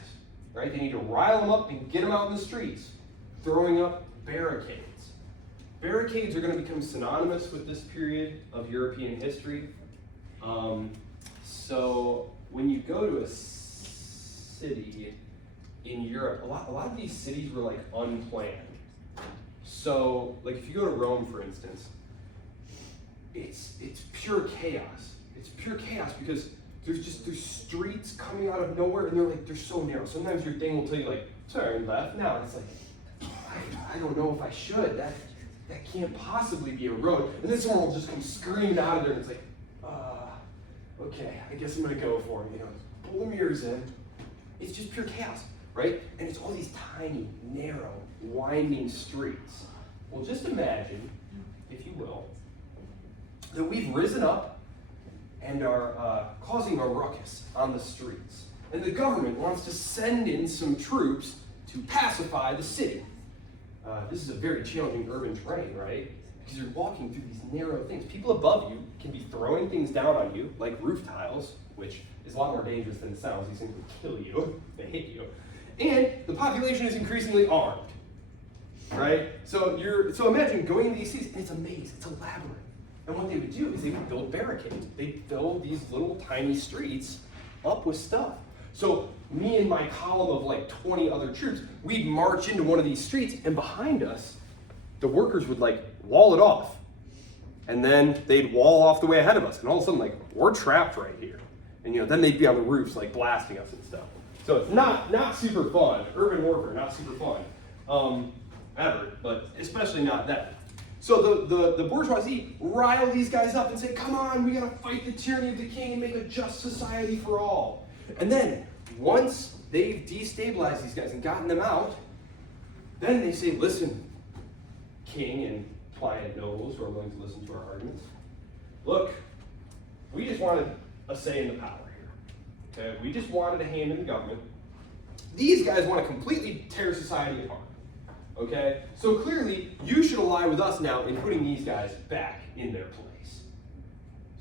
right? They need to rile them up and get them out in the streets, throwing up barricades. Barricades are going to become synonymous with this period of European history. So when you go to a city in Europe, a lot of these cities were like unplanned. So like if you go to Rome, for instance, it's pure chaos. It's pure chaos because there's streets coming out of nowhere, and they're so narrow. Sometimes your thing will tell you like, turn left now, and it's like, I don't know if I should. That can't possibly be a road. And then someone will just come screaming out of there, and it's like, okay, I guess I'm gonna go for it. Pull the mirrors in. It's just pure chaos, right? And it's all these tiny, narrow, winding streets. Well, just imagine, if you will, that we've risen up and are causing a ruckus on the streets. And the government wants to send in some troops to pacify the city. This is a very challenging urban terrain, right? Because you're walking through these narrow things. People above you can be throwing things down on you, like roof tiles, which is a lot more dangerous than it sounds. These things will kill you if they hit you. And the population is increasingly armed, right? So imagine going into these cities, and it's a maze, it's a labyrinth. And what they would do is they would build barricades. They'd fill these little tiny streets up with stuff. So me and my column of like 20 other troops, we'd march into one of these streets, and behind us, the workers would like wall it off. And then they'd wall off the way ahead of us. And all of a sudden, like, we're trapped right here. And then they'd be on the roofs like blasting us and stuff. So it's not super fun. Urban warfare, not super fun. Ever, but especially not that. So the bourgeoisie rile these guys up and say, come on, we gotta fight the tyranny of the king and make a just society for all. And then, once they've destabilized these guys and gotten them out, then they say, listen, king and pliant nobles who are willing to listen to our arguments, look, we just wanted a say in the power here. Okay? We just wanted a hand in the government. These guys want to completely tear society apart. Okay? So clearly, you should ally with us now in putting these guys back in their place.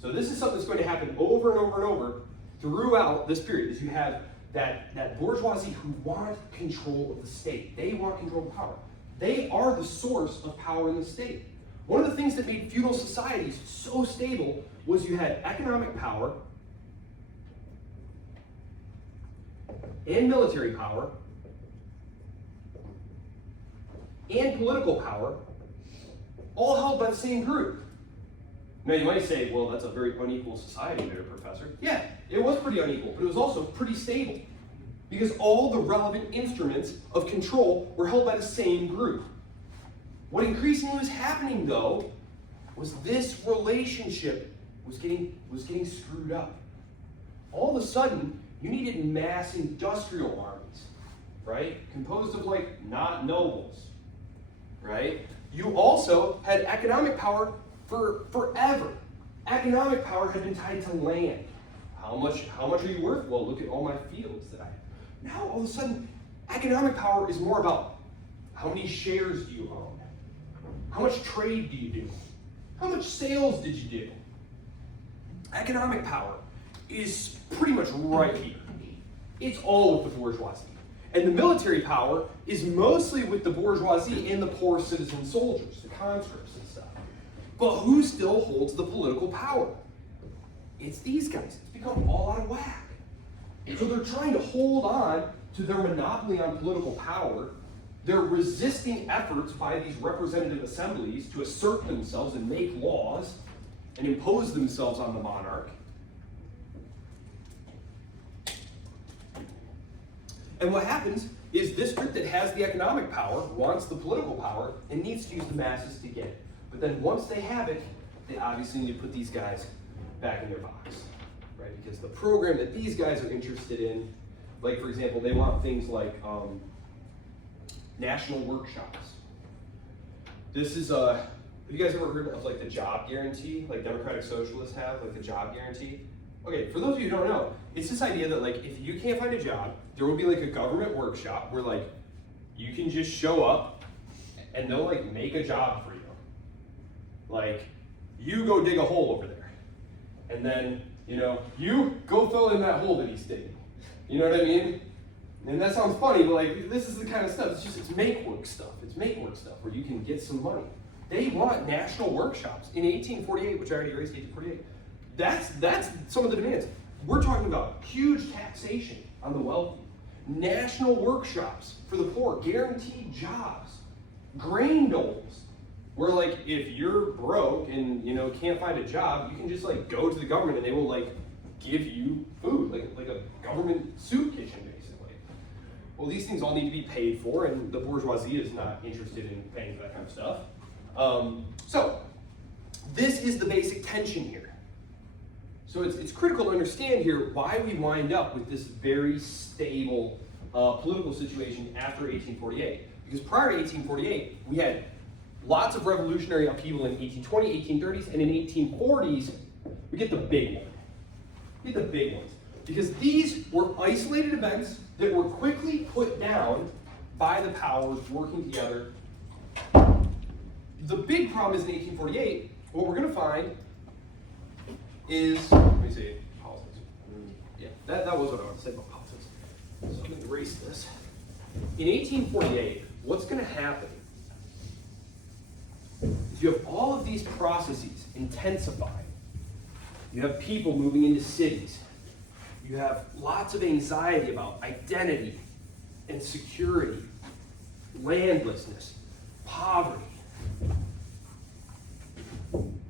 So this is something that's going to happen over and over and over throughout this period, is you have that bourgeoisie who want control of the state. They want control of power. They are the source of power in the state. One of the things that made feudal societies so stable was you had economic power and military power and political power, all held by the same group. Now you might say, well, that's a very unequal society there, Professor. Yeah, it was pretty unequal, but it was also pretty stable, because all the relevant instruments of control were held by the same group. What increasingly was happening, though, was this relationship was getting screwed up. All of a sudden, you needed mass industrial armies, right? Composed of like not nobles, right? You also had economic power for forever. Economic power had been tied to land. How much are you worth? Well, look at all my fields that I have. Now all of a sudden, economic power is more about how many shares do you own? How much trade do you do? How much sales did you do? Economic power is pretty much right here. It's all with the bourgeoisie. And the military power is mostly with the bourgeoisie and the poor citizen soldiers, the conscripts and stuff. But who still holds the political power? It's these guys. It's become all out of whack. So they're trying to hold on to their monopoly on political power. They're resisting efforts by these representative assemblies to assert themselves and make laws and impose themselves on the monarch. And what happens is this group that has the economic power wants the political power and needs to use the masses to get it. But then once they have it, they obviously need to put these guys back in their box, right? Because the program that these guys are interested in, like for example, they want things like national workshops. This is have you guys ever heard of like the job guarantee, like Democratic Socialists have, like the job guarantee? Okay, for those of you who don't know, it's this idea that like if you can't find a job, there will be like a government workshop where like you can just show up and they'll like make a job for you. Like you go dig a hole over there, and then you go fill in that hole that he's digging. You know what I mean? And that sounds funny, but like this is the kind of stuff. It's make work stuff. It's make work stuff where you can get some money. They want national workshops in 1848, which I already raised 1848. That's some of the demands. We're talking about huge taxation on the wealthy, national workshops for the poor, guaranteed jobs, grain doles, where like if you're broke and can't find a job, you can just like go to the government and they will like give you food, like a government soup kitchen basically. Well, these things all need to be paid for, and the bourgeoisie is not interested in paying for that kind of stuff. So this is the basic tension here. So it's critical to understand here why we wind up with this very stable political situation after 1848. Because prior to 1848, we had lots of revolutionary upheaval in 1820, 1830s, and in 1840s, we get the big one. We get the big ones. Because these were isolated events that were quickly put down by the powers working together. The big problem is in 1848, what we're going to find is, let me see, politics. Yeah, that was what I wanted to say about politics. So I'm going to erase this. In 1848, what's going to happen is you have all of these processes intensifying. You have people moving into cities. You have lots of anxiety about identity and security, landlessness, poverty.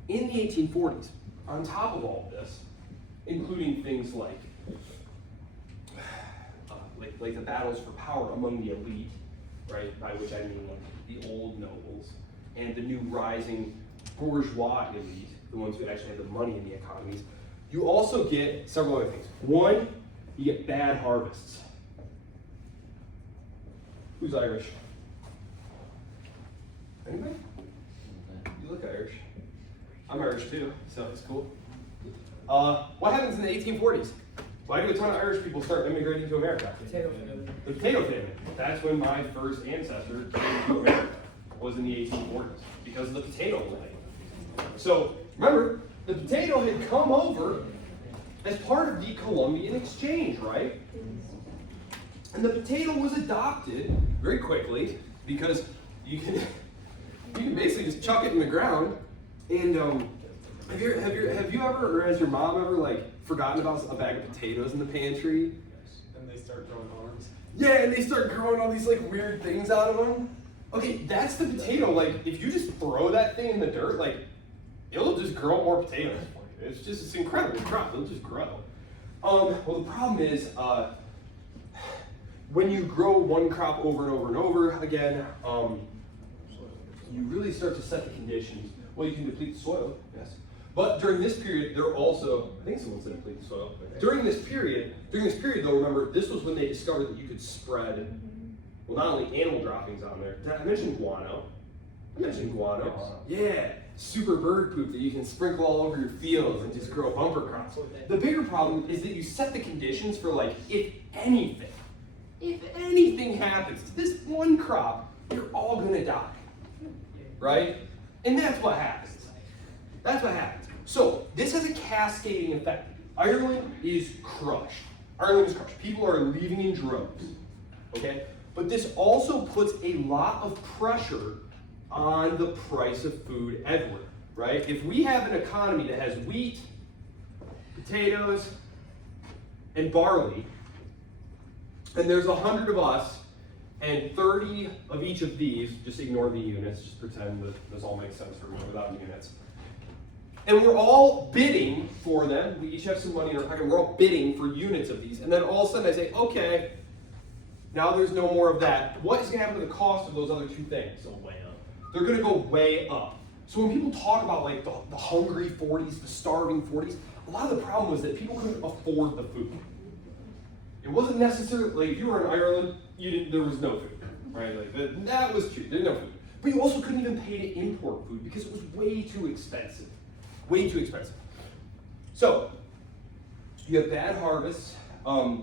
In the 1840s, on top of all of this, including things like the battles for power among the elite, right? By which I mean like the old nobles and the new rising bourgeois elite, the ones who actually have the money in the economies. You also get several other things. One, you get bad harvests. Who's Irish? Anybody? You look Irish. I'm Irish too, so it's cool. What happens in the 1840s? Why do a ton of Irish people start immigrating to America? Potato famine. The potato famine. That's when my first ancestor came to America, was in the 1840s, because of the potato plague. So remember, the potato had come over as part of the Columbian Exchange, right? And the potato was adopted very quickly because you can basically just chuck it in the ground. And have you ever, or has your mom ever like forgotten about a bag of potatoes in the pantry? And they start growing arms. Yeah, and they start growing all these like weird things out of them. Okay, that's the potato. Like if you just throw that thing in the dirt, like it'll just grow more potatoes for you. It's an incredible crop. It'll just grow. Well, the problem is when you grow one crop over and over and over again, you really start to set the conditions. Well, you can deplete the soil, yes. But during this period, they're also, I think someone said deplete the soil. During this period though, remember, this was when they discovered that you could spread, well, not only animal droppings on there. I mentioned guano. Yeah, super bird poop that you can sprinkle all over your fields and just grow bumper crops. The bigger problem is that you set the conditions for like, if anything happens to this one crop, you're all gonna die, right? And that's what happens. So this has a cascading effect. Ireland is crushed. People are leaving in droves, okay? But this also puts a lot of pressure on the price of food everywhere, right? If we have an economy that has wheat, potatoes, and barley, and there's 100 of us, and 30 of each of these, just ignore the units, just pretend that this all makes sense for me without units. And we're all bidding for them. We each have some money in our pocket, we're all bidding for units of these. And then all of a sudden I say, okay, now there's no more of that. What is going to happen to the cost of those other two things? So way up. They're going to go way up. So when people talk about like the hungry 40s, the starving 40s, a lot of the problem was that people couldn't afford the food. It wasn't necessarily, like if you were in Ireland, there was no food, right? Like that was true, there's no food. But you also couldn't even pay to import food because it was way too expensive. So, you have bad harvests,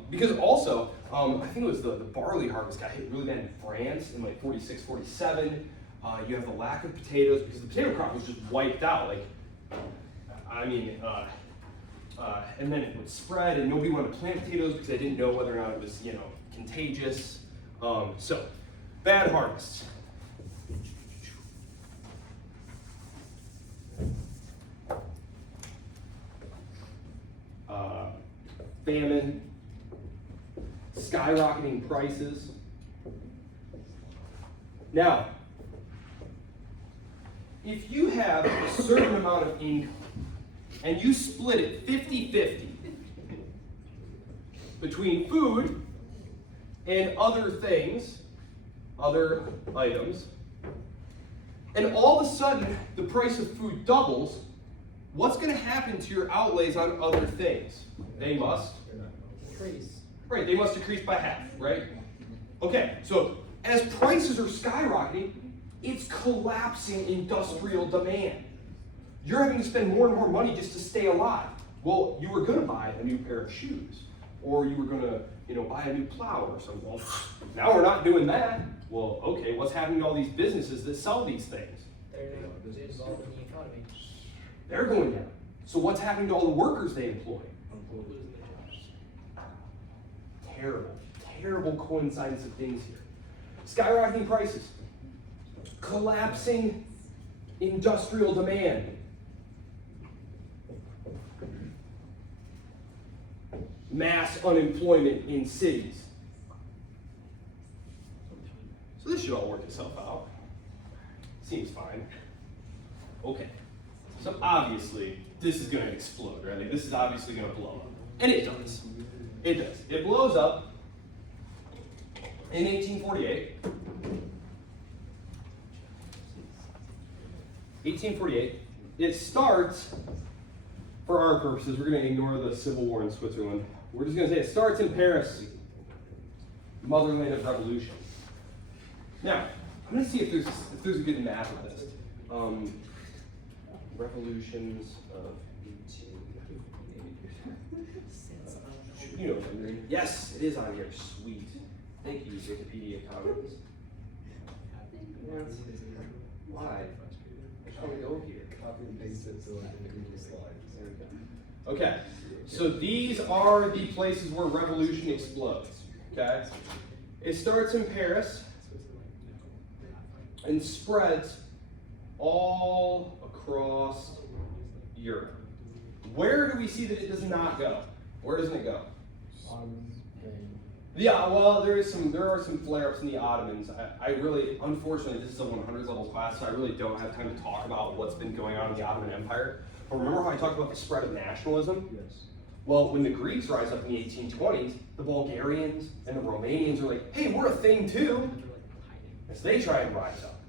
because also, I think it was the barley harvest got hit really bad in France in like 46, 47. You have the lack of potatoes because the potato crop was just wiped out. Like, and then it would spread and nobody wanted to plant potatoes because they didn't know whether or not it was, contagious. So, bad harvests. Famine, skyrocketing prices. if you have a certain amount of income and you split it 50-50 between food and other things, other items, and all of a sudden the price of food doubles, what's going to happen to your outlays on other things? They must Increase. Right, they must decrease by half, right? Okay, so as prices are skyrocketing, it's collapsing industrial demand. You're having to spend more and more money just to stay alive. Well, you were going to buy a new pair of shoes, or you were going to, buy a new plow or something. Well, now we're not doing that. Well, okay, what's happening to all these businesses that sell these things? They're involved in the economy. They're going down. So what's happening to all the workers they employ? Losing their jobs. Terrible, terrible coincidence of things here. Skyrocketing prices, collapsing industrial demand, mass unemployment in cities. So this should all work itself out. Seems fine. Okay, so obviously this is going to explode, right? Like, this is obviously going to blow up. And it does. It does. It blows up in 1848. 1848. It starts, for our purposes, we're going to ignore the Civil War in Switzerland. We're just going to say it starts in Paris, motherland of revolution. Now, I'm going to see if there's a good map of this. Revolutions of 18. You know what I'm doing. Yes, it is on here. Sweet. Thank you, Wikipedia Commons. Why? How do we go here? Copy and paste it so like in the Google slides. There we go. Okay, so these are the places where revolution explodes. Okay, it starts in Paris and spreads all across Europe. Where do we see that it does not go? Where doesn't it go? Yeah, well, there are some flare-ups in the Ottomans. I really, unfortunately, this is a 100 level class, so I really don't have time to talk about what's been going on in the Ottoman Empire. But remember how I talked about the spread of nationalism? Yes. Well, when the Greeks rise up in the 1820s, the Bulgarians and the Romanians are like, hey, we're a thing too. And so they try and rise up.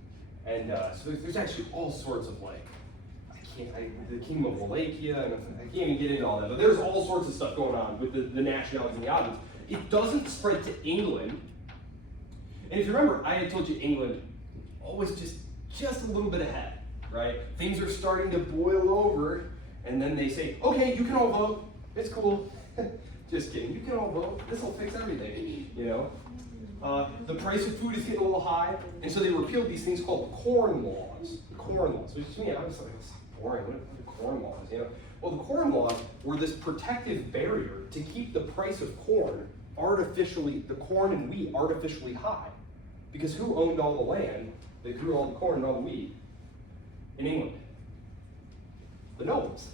And so there's actually all sorts of the Kingdom of Wallachia, and I can't even get into all that, but there's all sorts of stuff going on with the nationalities and the Ottomans. It doesn't spread to England. And if you remember, I had told you England always just a little bit ahead, right? Things are starting to boil over, and then they say, okay, you can all vote. It's cool. Just kidding. You can all vote. This will fix everything, The price of food is getting a little high, and so they repealed these things called corn laws. Corn laws, which to me, I was like, it's boring. What are the corn laws, Well, the corn laws were this protective barrier to keep the price of corn the corn and wheat artificially high. Because who owned all the land that grew all the corn and all the wheat in England? The nobles.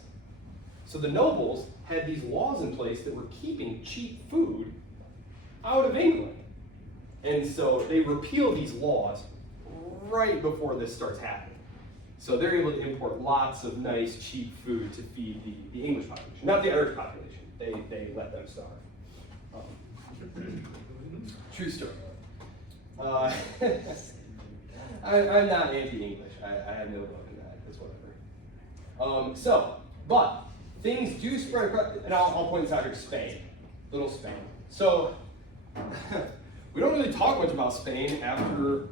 So the nobles had these laws in place that were keeping cheap food out of England. And so they repeal these laws right before this starts happening. So they're able to import lots of nice, cheap food to feed the English population, not the Irish population. They let them starve. True story. I'm not anti-English. I have no vote in that. It's whatever. But things do spread across, and I'll point this out here, Spain. Little Spain. So, we don't really talk much about Spain after,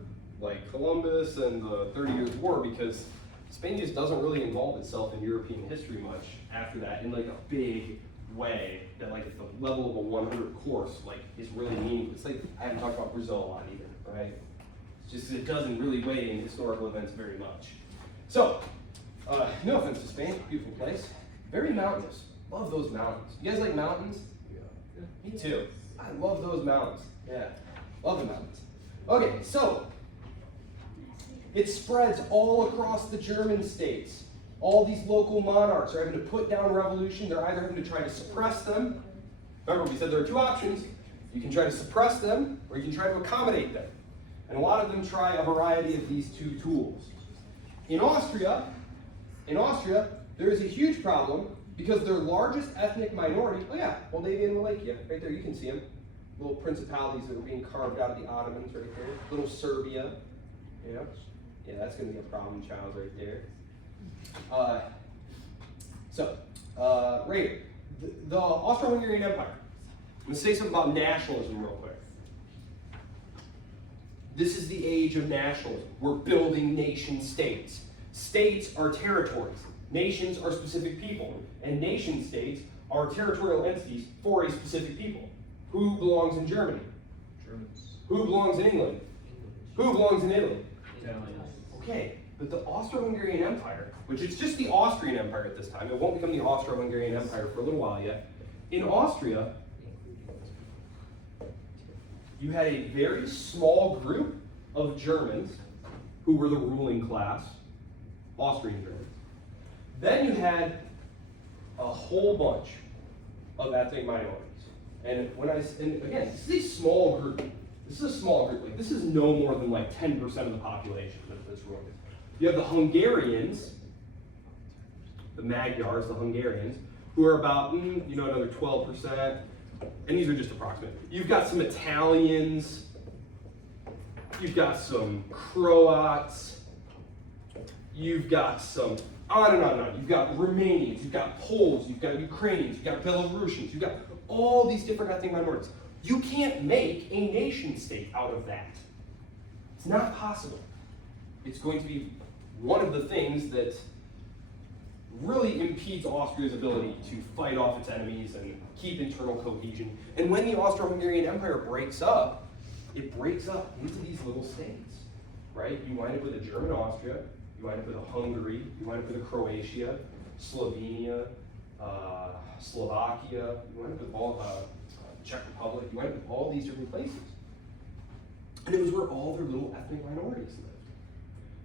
Columbus and the 30 Years' War, because Spain just doesn't really involve itself in European history much after that in, a big way that, the level of a 100 course, is really meaningful. It's I haven't talked about Brazil a lot either, right? It's just it doesn't really weigh in historical events very much. So, no offense to Spain, beautiful place. Very mountainous. Love those mountains. You guys like mountains? Yeah. Me too. I love those mountains. Yeah, love the mountains. Okay, so it spreads all across the German states. All these local monarchs are having to put down revolution. They're either having to try to suppress them. Remember, we said there are two options. You can try to suppress them, or you can try to accommodate them. And a lot of them try a variety of these two tools. In Austria, there is a huge problem because their largest ethnic minority, oh yeah, Moldavia and Wallachia, right there, you can see them. Little principalities that were being carved out of the Ottomans right there. Little Serbia, yeah, that's going to be a problem child right there. Right here, the Austro-Hungarian Empire. I'm going to say something about nationalism real quick. This is the age of nationalism. We're building nation states. States are territories. Nations are specific people. And nation states are territorial entities for a specific people. Who belongs in Germany? Germans. Who belongs in England? Who belongs in Italy? Italians. Okay, but the Austro-Hungarian Empire, which is just the Austrian Empire at this time, it won't become the Austro-Hungarian Empire for a little while yet. In Austria, you had a very small group of Germans who were the ruling class, Austrian Germans. Then you had a whole bunch of ethnic minorities. And again, this is a small group. This is a small group. Like, this is no more than like 10% of the population that's ruling. You have the Hungarians, the Magyars, the Hungarians, who are about, another 12%. And these are just approximate. You've got some Italians. You've got some Croats. You've got some, on and on and on. You've got Romanians. You've got Poles. You've got Ukrainians. You've got Belarusians. You've got all these different ethnic minorities. You can't make a nation state out of that. It's not possible. It's going to be one of the things that really impedes Austria's ability to fight off its enemies and keep internal cohesion. And when the Austro-Hungarian Empire breaks up, it breaks up into these little states, right? You wind up with a German Austria, you wind up with a Hungary, you wind up with a Croatia, Slovenia, Slovakia, you wind up with all Czech Republic, you wind up with all these different places. And it was where all their little ethnic minorities lived.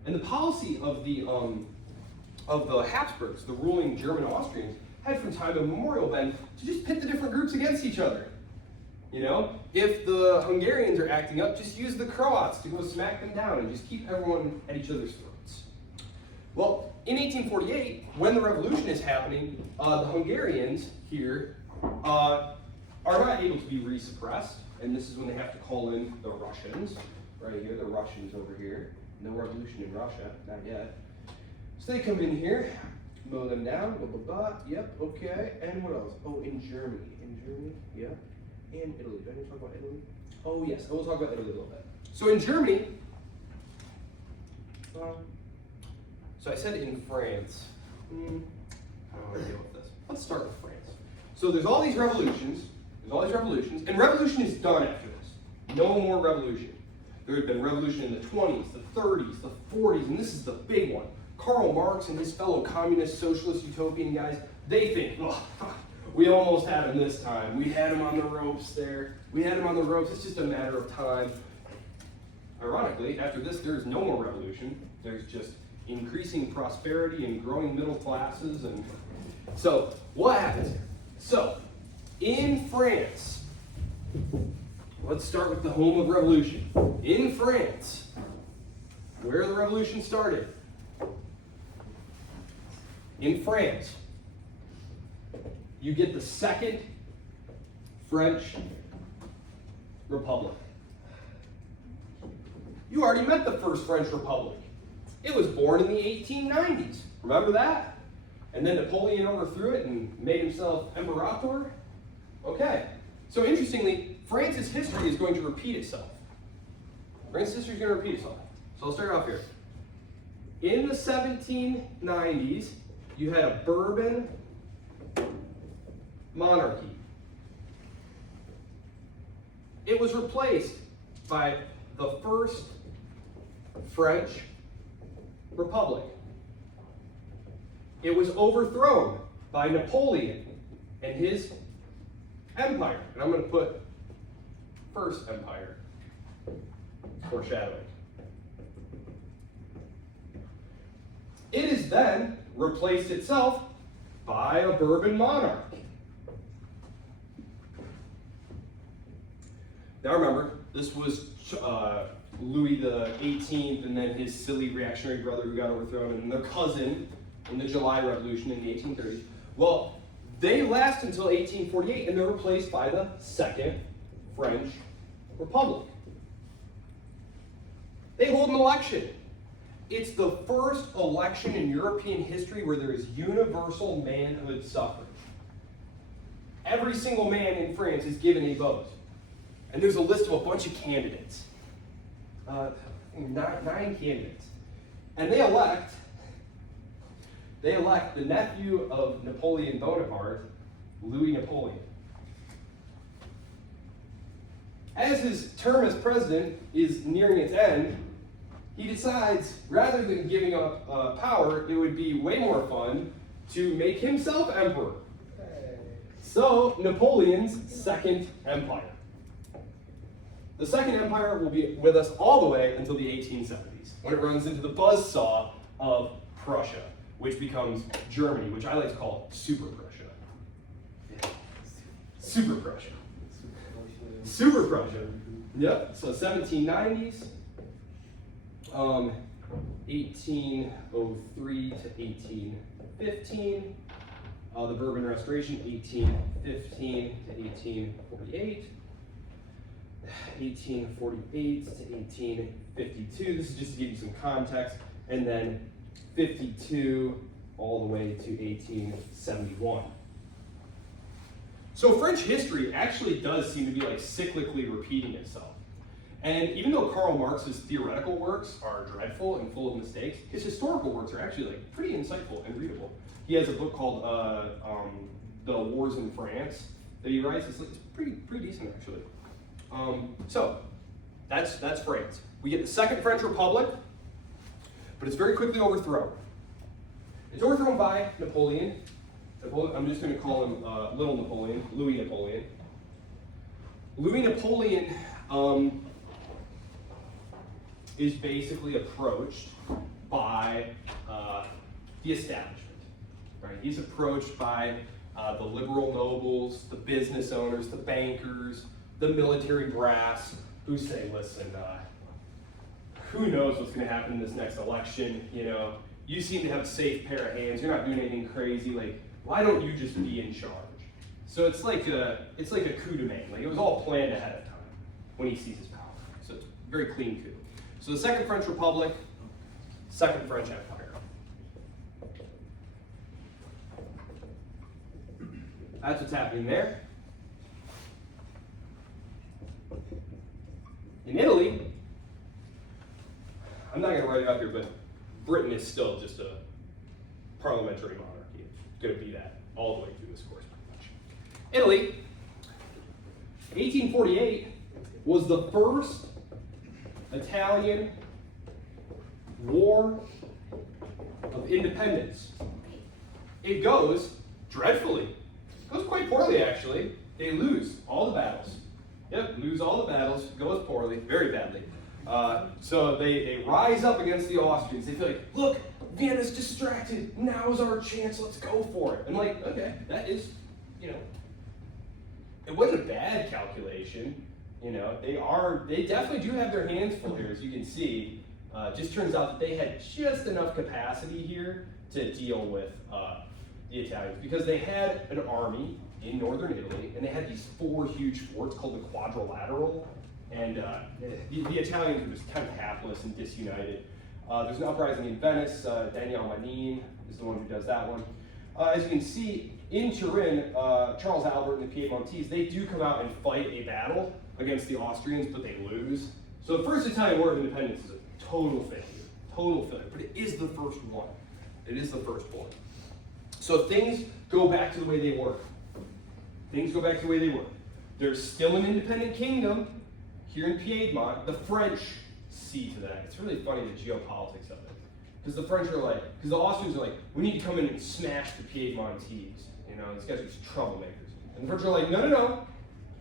And the policy of the Habsburgs, the ruling German Austrians, had from time immemorial been to just pit the different groups against each other. If the Hungarians are acting up, just use the Croats to go smack them down and just keep everyone at each other's throats. Well, in 1848, when the revolution is happening, the Hungarians here are not able to be resuppressed, and this is when they have to call in the Russians, right here, the Russians over here. No revolution in Russia, not yet. So they come in here, mow them down, blah, blah, blah, yep, okay, and what else? Oh, in Germany, yeah, and Italy. Do I need to talk about Italy? Oh, yes, I will talk about Italy a little bit. So in Germany, so I said in France, I don't want to deal with this. Let's start with France. So there's all these revolutions, and revolution is done after this. No more revolution. There had been revolution in the 20s, the 30s, the 40s, and this is the big one. Karl Marx and his fellow communist, socialist, utopian guys, they think, we almost had him this time. We had him on the ropes there. It's just a matter of time. Ironically, after this, there's no more revolution. There's just increasing prosperity and growing middle classes. And so, what happens here? So, in France, let's start with the home of revolution. In France, where the revolution started. In France, you get the Second French Republic. You already met the First French Republic. It was born in the 1890s. Remember that? And then Napoleon overthrew it and made himself Imperator? Okay. So interestingly, France's history is going to repeat itself. So I'll start off here. In the 1790s, you had a Bourbon monarchy. It was replaced by the First French Republic. It was overthrown by Napoleon and his empire. And I'm going to put First Empire, foreshadowing. It is then replaced itself by a Bourbon monarch. Now remember, this was Louis the 18th, and then his silly reactionary brother who got overthrown, and their cousin in the July Revolution in the 1830s. Well, they last until 1848, and they're replaced by the Second French Republic. They hold an election. It's the first election in European history where there is universal manhood suffrage. Every single man in France is given a vote. And there's a list of a bunch of candidates. 9 candidates. And they elect the nephew of Napoleon Bonaparte, Louis Napoleon. As his term as president is nearing its end, he decides, rather than giving up power, it would be way more fun to make himself emperor. So, Napoleon's Second Empire. The Second Empire will be with us all the way until the 1870s, when it runs into the buzzsaw of Prussia, which becomes Germany, which I like to call Super Prussia. Yeah. Super Prussia. Super Prussia. Yep, so 1790s, 1803 to 1815, the Bourbon Restoration, 1815 to 1848, 1848 to 1852, this is just to give you some context, and then 52 all the way to 1871. So French history actually does seem to be like cyclically repeating itself. And even though Karl Marx's theoretical works are dreadful and full of mistakes, his historical works are actually like pretty insightful and readable. He has a book called The Wars in France that he writes. It's pretty decent actually. So that's France. We get the Second French Republic, but it's very quickly overthrown. It's overthrown by Napoleon. I'm just going to call him Little Napoleon, Louis Napoleon. Louis Napoleon is basically approached by the establishment. Right? He's approached by the liberal nobles, the business owners, the bankers, the military brass, who say, listen, who knows what's going to happen in this next election? You know, you seem to have a safe pair of hands. You're not doing anything crazy. Like, why don't you just be in charge? So it's like a coup de main. Like it was all planned ahead of time when he seizes power. So it's a very clean coup. So the Second French Republic, Second French Empire. That's what's happening there. In Italy, I'm not going to write it up here, but Britain is still just a parliamentary monarchy. It's going to be that all the way through this course, pretty much. Italy, 1848 was the first Italian war of independence. It goes dreadfully. It goes quite poorly, actually. They lose all the battles. Yep, lose all the battles, goes poorly, very badly. So they rise up against the Austrians. They feel like, look, Vienna's distracted. Now's our chance. Let's go for it. And like, okay, that is, you know, it wasn't a bad calculation. You know, they definitely do have their hands full here, as you can see. Just turns out that they had just enough capacity here to deal with the Italians because they had an army in northern Italy, and they had these 4 huge forts called the Quadrilateral, and the Italians were just kind of hapless and disunited. There's an uprising in Venice. Daniel Manin is the one who does that one. As you can see, in Turin, Charles Albert and the Piedmontese, they do come out and fight a battle against the Austrians, but they lose. So the First Italian War of Independence is a total failure, but it is the first one. It is the first one. So things go back to the way they were. There's still an independent kingdom here in Piedmont. The French see to that. It's really funny, the geopolitics of it. Because the French are like, because the Austrians are like, we need to come in and smash the Piedmontese. You know, these guys are just troublemakers. And the French are like, no.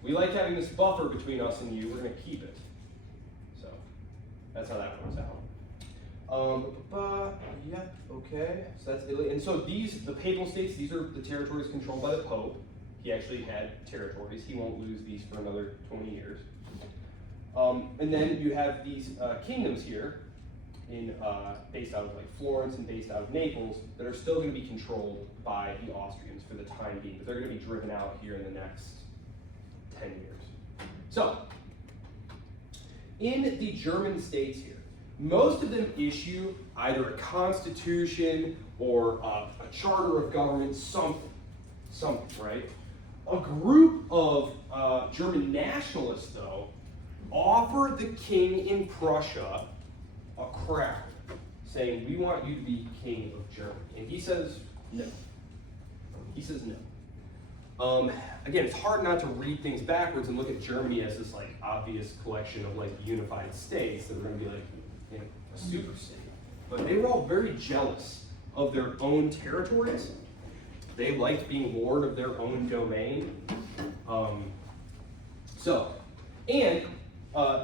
We like having this buffer between us and you. We're going to keep it. So that's how that works out. Yeah, okay. So that's Italy. And so the Papal States, these are the territories controlled by the Pope. He actually had territories. He won't lose these for another 20 years. And then you have these kingdoms here, based out of like Florence and based out of Naples, that are still going to be controlled by the Austrians for the time being, but they're going to be driven out here in the next 10 years. So, in the German states here, most of them issue either a constitution or a charter of government, something, right? A group of German nationalists, though, offer the king in Prussia a crown, saying, we want you to be king of Germany. And he says no. He says no. Again, it's hard not to read things backwards and look at Germany as this like obvious collection of like unified states that are going to be like, you know, a super state. But they were all very jealous of their own territories. They liked being lord of their own domain.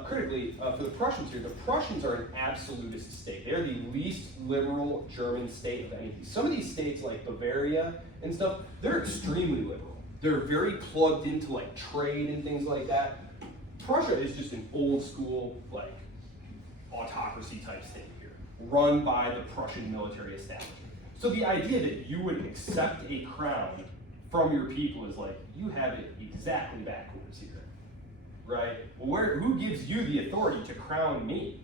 Critically, for the Prussians here, the Prussians are an absolutist state. They're the least liberal German state of any of these. Some of these states, like Bavaria and stuff, they're extremely liberal. They're very plugged into like trade and things like that. Prussia is just an old school, like, autocracy type state here, run by the Prussian military establishment. So the idea that you would accept a crown from your people is like, you have it exactly backwards here. Right? Well, who gives you the authority to crown me?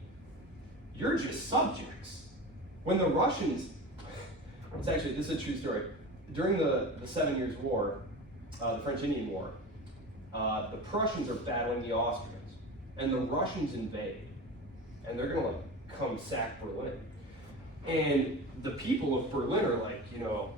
You're just subjects. When the Russians, this is a true story. During the 7 Years' War, the French-Indian War, the Prussians are battling the Austrians, and the Russians invade, and they're gonna like come sack Berlin. And the people of Berlin are like, you know,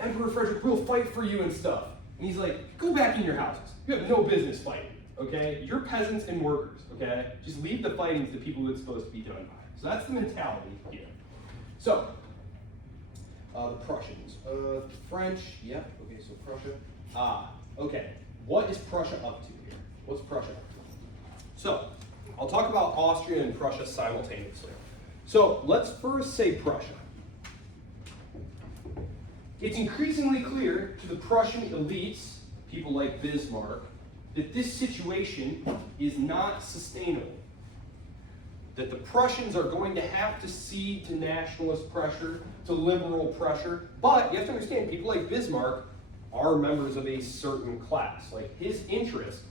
Emperor Frederick, we'll fight for you and stuff. And he's like, go back in your houses. You have no business fighting. Okay, you're peasants and workers, okay? Just leave the fighting to the people who it's supposed to be done by. So that's the mentality here. So, the Prussians. French, yep, okay, so Prussia. Okay, what is Prussia up to here? What's Prussia up to? So, I'll talk about Austria and Prussia simultaneously. So, let's first say Prussia. It's increasingly clear to the Prussian elites, people like Bismarck, that this situation is not sustainable. That the Prussians are going to have to cede to nationalist pressure, to liberal pressure, but you have to understand, people like Bismarck are members of a certain class. Like, his interest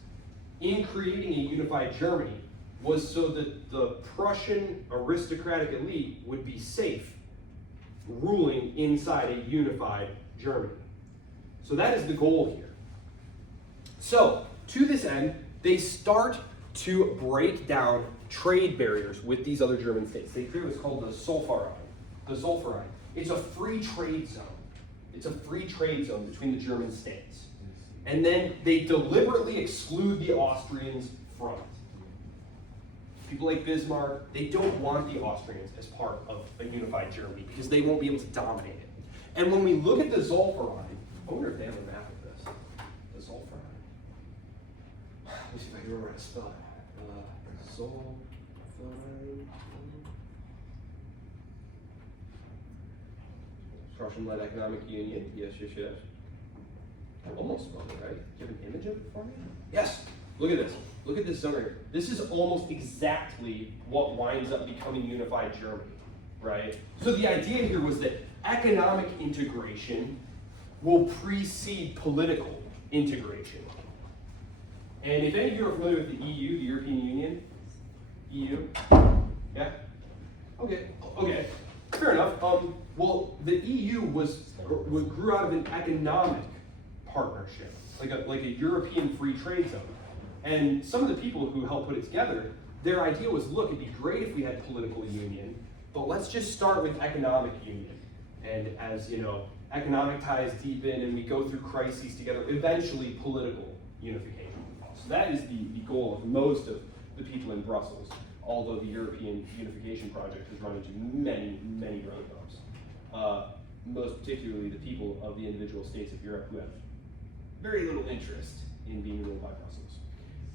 in creating a unified Germany was so that the Prussian aristocratic elite would be safe ruling inside a unified Germany. So that is the goal here. So, to this end, they start to break down trade barriers with these other German states. They create what's called the Zollverein. The Zollverein. It's a free trade zone. It's a free trade zone between the German states. And then they deliberately exclude the Austrians from it. People like Bismarck, they don't want the Austrians as part of a unified Germany because they won't be able to dominate it. And when we look at the Zollverein, I wonder if they have a map of this. The Zollverein. Let me see if I can remember how to spell it. Zollverein. Prussian-led economic union. Yes. I almost spelled it right. Do you have an image of it for me? Yes. Look at this. Look at this zone right here. This is almost exactly what winds up becoming unified Germany, right? So the idea here was that economic integration will precede political integration. And if any of you are familiar with the EU, the European Union, EU, yeah? Okay, fair enough. Well, the EU grew out of an economic partnership, like a European free trade zone. And some of the people who helped put it together, their idea was, look, it'd be great if we had political union, but let's just start with economic union. And as, you know, economic ties deepen and we go through crises together, eventually political unification. So that is the goal of most of the people in Brussels, although the European unification project has run into many roadblocks. Most particularly the people of the individual states of Europe who have very little interest in being ruled by Brussels.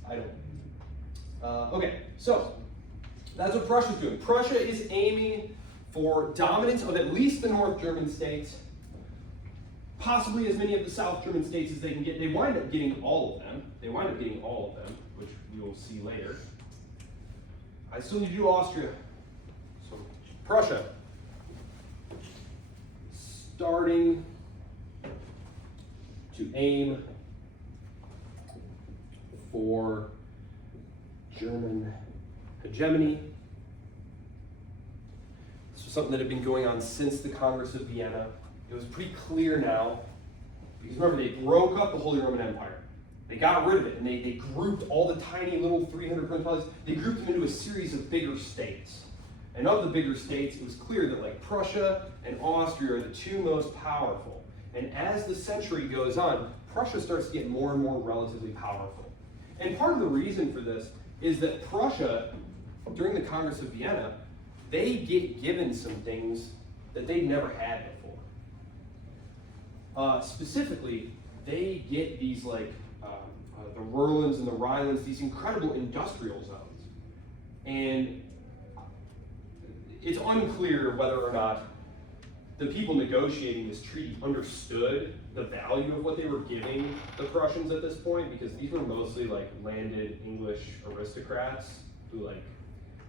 I don't. Okay, so that's what Prussia's doing. Prussia is aiming for dominance of at least the North German states, possibly as many of the South German states as they can get. They wind up getting all of them. Which we will see later. I still need to do Austria. So Prussia, starting to aim for German hegemony. This was something that had been going on since the Congress of Vienna. It was pretty clear now, because remember, they broke up the Holy Roman Empire. They got rid of it, and they grouped all the tiny little 300 principalities, they grouped them into a series of bigger states. And of the bigger states, it was clear that like Prussia and Austria are the two most powerful. And as the century goes on, Prussia starts to get more and more relatively powerful. And part of the reason for this is that Prussia, during the Congress of Vienna, they get given some things that they'd never had before. Specifically, they get these like the Ruhrlands and the Rhinelands, these incredible industrial zones. And it's unclear whether or not the people negotiating this treaty understood the value of what they were giving the Prussians at this point, because these were mostly like landed English aristocrats who like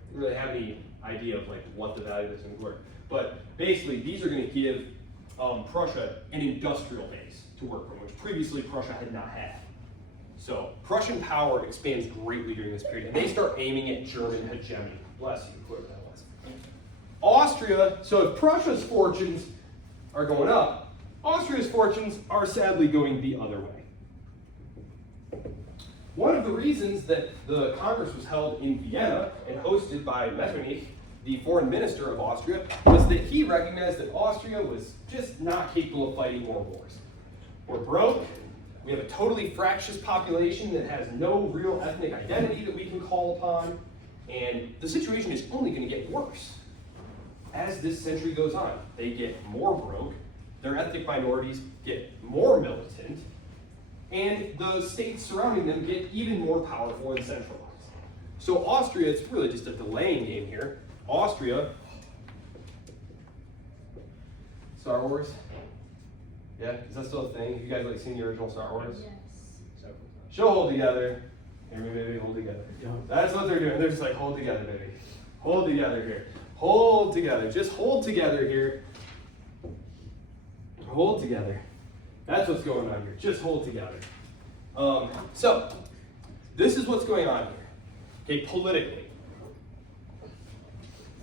didn't really have any idea of like what the value of this thing were. But basically, these are going to give Prussia an industrial base to work from, which previously Prussia had not had. So Prussian power expands greatly during this period, and they start aiming at German hegemony. Bless you, whoever that was. Austria, so if Prussia's fortunes are going up, Austria's fortunes are sadly going the other way. One of the reasons that the Congress was held in Vienna and hosted by Metternich, the foreign minister of Austria, was that he recognized that Austria was just not capable of fighting more wars. We're broke. We have a totally fractious population that has no real ethnic identity that we can call upon, and the situation is only going to get worse. As this century goes on, they get more broke, their ethnic minorities get more militant, and the states surrounding them get even more powerful and centralized. So Austria, it's really just a delaying game here. Austria, Star Wars? Yeah, is that still a thing? Have you guys like seen the original Star Wars? Yes. Show hold together. Here, maybe hold together. That's what they're doing. They're just like, hold together, baby. Hold together here. Hold together. Just hold together here. Hold together. That's what's going on here. Just hold together. So, this is what's going on here. Okay, politically.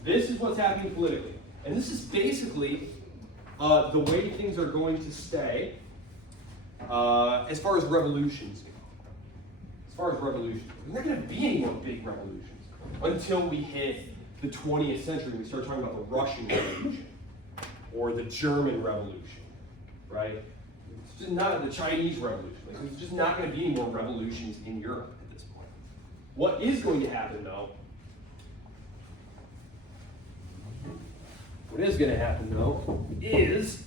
This is what's happening politically. And this is basically the way things are going to stay as far as revolutions go. As far as revolutions, there's not going to be any more big revolutions until we hit the 20th century and we start talking about the Russian Revolution or the German Revolution, right? It's just not the Chinese Revolution. Like, there's just not going to be any more revolutions in Europe at this point. What is going to happen, though, is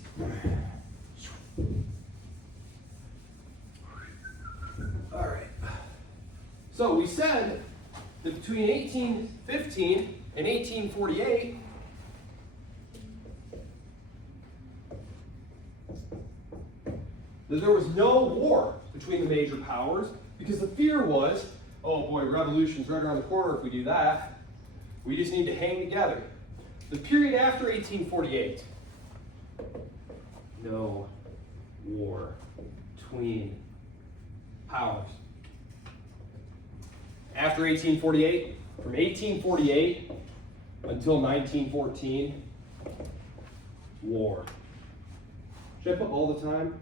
all right. So we said that between 1815 and 1848, that there was no war between the major powers because the fear was, oh boy, revolution's right around the corner if we do that. We just need to hang together. The period after 1848, no war between powers. After 1848, from 1848 until 1914, war. Should I put all the time?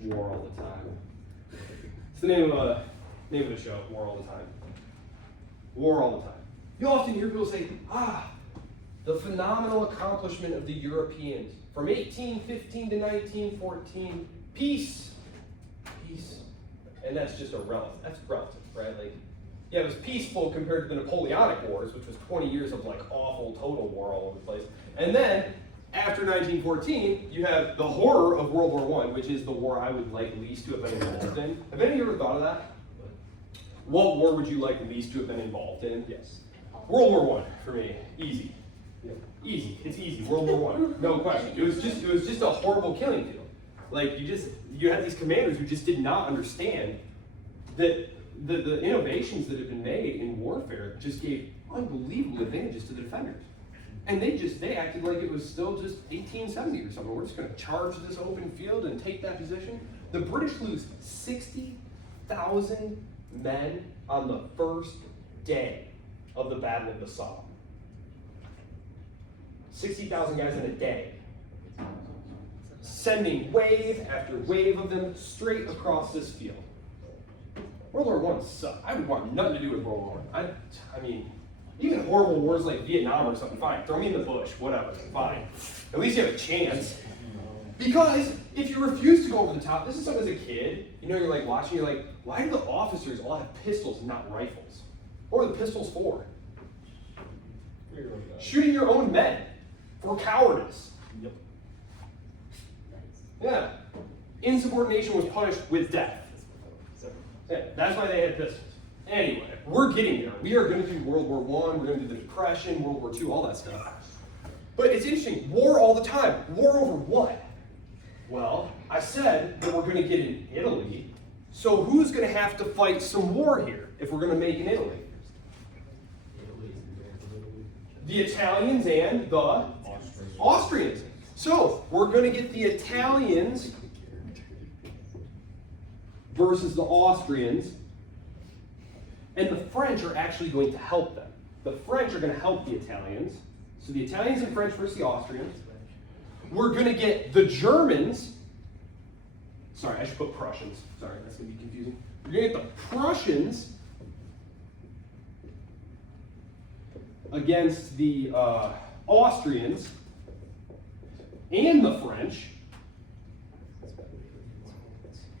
War all the time. It's the name of the show, War All the Time. War all the time. You often hear people say, the phenomenal accomplishment of the Europeans from 1815 to 1914, peace. Peace. And that's just that's relative, right? Like, yeah, it was peaceful compared to the Napoleonic Wars, which was 20 years of like awful total war all over the place. And then after 1914, you have the horror of World War I, which is the war I would like least to have been involved in. Have any of you ever thought of that? What war would you like least to have been involved in? Yes. World War I for me, easy. Easy. It's easy. World War I, no question. It was just a horrible killing field. Like you had these commanders who just did not understand that the innovations that have been made in warfare just gave unbelievable advantages to the defenders. And they acted like it was still just 1870 or something. We're just going to charge this open field and take that position. The British lose 60,000 men on the first day of the Battle of the Somme. 60,000 guys in a day. Sending wave after wave of them straight across this field. World War I sucked. I would want nothing to do with World War I. I mean, even horrible wars like Vietnam or something, fine. Throw me in the bush, whatever, fine. At least you have a chance. Because if you refuse to go over the top, this is something as a kid, you're like watching, you're like, why do the officers all have pistols and not rifles? What are the pistols for? Shooting your own men for cowardice. Yep. Yeah. Insubordination was punished with death. Yeah, that's why they had pistols. Anyway, we're getting there. We are going to do World War I, we're going to do the Depression, World War II, all that stuff. But it's interesting, war all the time. War over what? Well, I said that we're going to get in Italy, so who's going to have to fight some war here if we're going to make in Italy? The Italians and the Austrians. So, we're going to get the Italians versus the Austrians, and the French are actually going to help them. The French are going to help the Italians. So the Italians and French versus the Austrians. We're going to get the Germans. Sorry, I should put Prussians. Sorry, that's going to be confusing. We're going to get the Prussians against the Austrians and the French.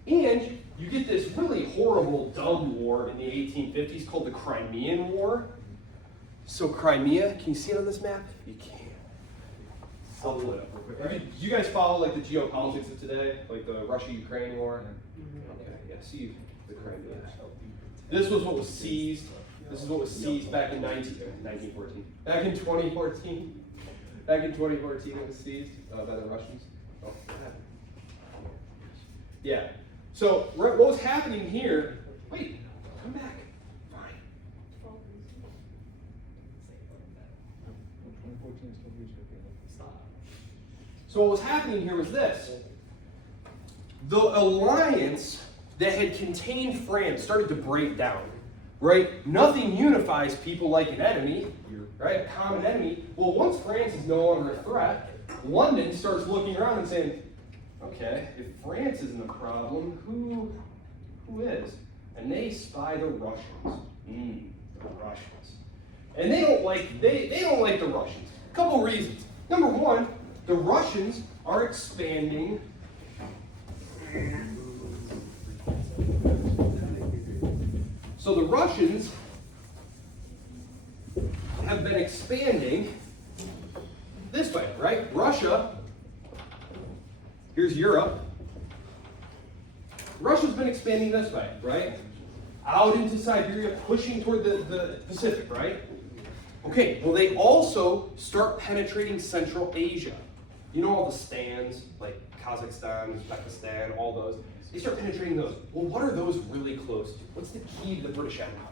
And you get this really horrible, dumb war in the 1850s called the Crimean War. So Crimea, can you see it on this map? You can. I'll pull it up real quick. Do you guys follow like the geopolitics of today, like the Russia-Ukraine war? Okay, yeah. See the Crimea. This was what was seized. This is what was seized back in 1914. Back in 2014. Back in 2014, it was seized by the Russians. Oh, what happened? Yeah. So what was happening here? Wait, come back. Fine. So what was happening here was this. The alliance that had contained France started to break down, right? Nothing unifies people like an enemy, right? A common enemy. Well, once France is no longer a threat, London starts looking around and saying, okay, if France isn't a problem, who is? And they spy the Russians. The Russians. And they don't like the Russians. A couple reasons. Number one, the Russians are expanding. So the Russians have been expanding this way, right? Russia. Here's Europe. Russia's been expanding this way, right? Out into Siberia, pushing toward the Pacific, right? Okay, well, they also start penetrating Central Asia. You know all the stands, like Kazakhstan, Uzbekistan, all those. They start penetrating those. Well, what are those really close to? What's the key to the British Empire?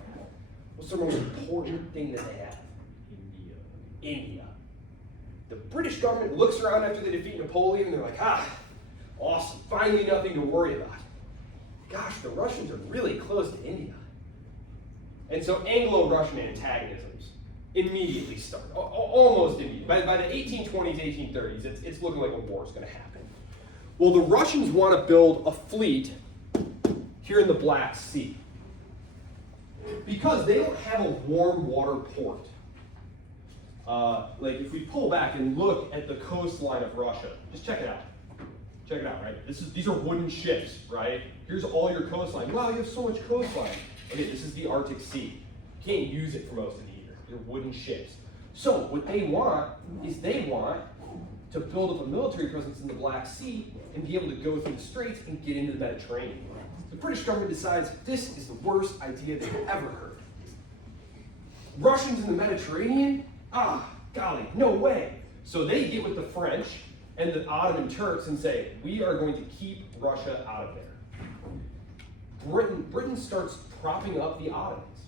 What's the most important thing that they have? India. The British government looks around after they defeat Napoleon and they're like, awesome, finally nothing to worry about. Gosh, the Russians are really close to India. And so Anglo-Russian antagonisms immediately start, almost immediately. By the 1820s, 1830s, it's looking like a war is going to happen. Well, the Russians want to build a fleet here in the Black Sea because they don't have a warm water port. Like if we pull back and look at the coastline of Russia, just check it out. Check it out, right? These are wooden ships, right? Here's all your coastline. Wow, you have so much coastline. Okay, this is the Arctic Sea. You can't use it for most of the year. They're wooden ships. So what they want is they want to build up a military presence in the Black Sea and be able to go through the straits and get into the Mediterranean. The British government decides this is the worst idea they've ever heard. Russians in the Mediterranean? Golly, no way. So they get with the French and the Ottoman Turks and say, we are going to keep Russia out of there. Britain starts propping up the Ottomans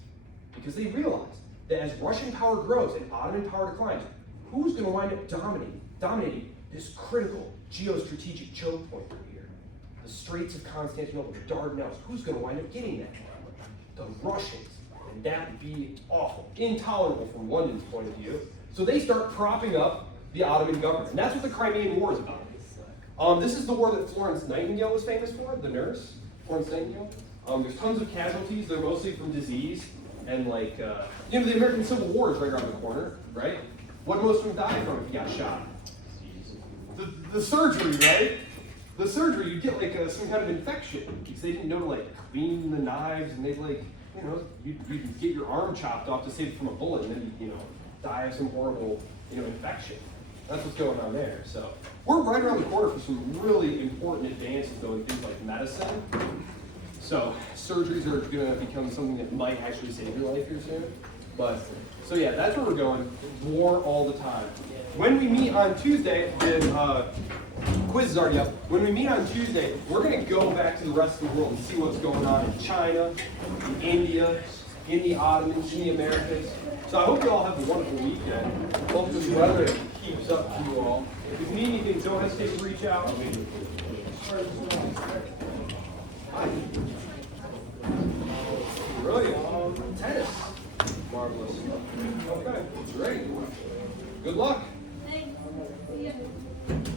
because they realize that as Russian power grows and Ottoman power declines, who's going to wind up dominating this critical geostrategic choke point right here? The Straits of Constantinople, the Dardanelles. Who's going to wind up getting that? The Russians. And that would be awful, intolerable from London's point of view. So they start propping up the Ottoman government. And that's what the Crimean War is about. This is the war that Florence Nightingale was famous for, the nurse, Florence Nightingale. There's tons of casualties. They're mostly from disease. And like, you know, the American Civil War is right around the corner, right? What did most of them die from if you got shot? The surgery, right? The surgery, you get like some kind of infection because they didn't know to like clean the knives, and they'd like, you know, you'd get your arm chopped off to save it from a bullet, and then you know, die of some horrible, you know, infection. That's what's going on there. So we're right around the corner for some really important advances, though, in things like medicine. So surgeries are going to become something that might actually save your life here soon. But so yeah, that's where we're going. War all the time. When we meet on Tuesday, the quiz is already up. When we meet on Tuesday, we're going to go back to the rest of the world and see what's going on in China, in India, in the Ottomans, in the Americas. So I hope you all have a wonderful weekend. Hope the weather keeps up to you all. If you need anything, don't hesitate to reach out. Hi. Brilliant. Tennis. Marvelous. Okay, great. Good luck. Thanks. See ya.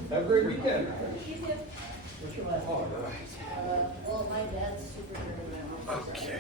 Have a great weekend. You too. All right. Well, my dad's super. Okay.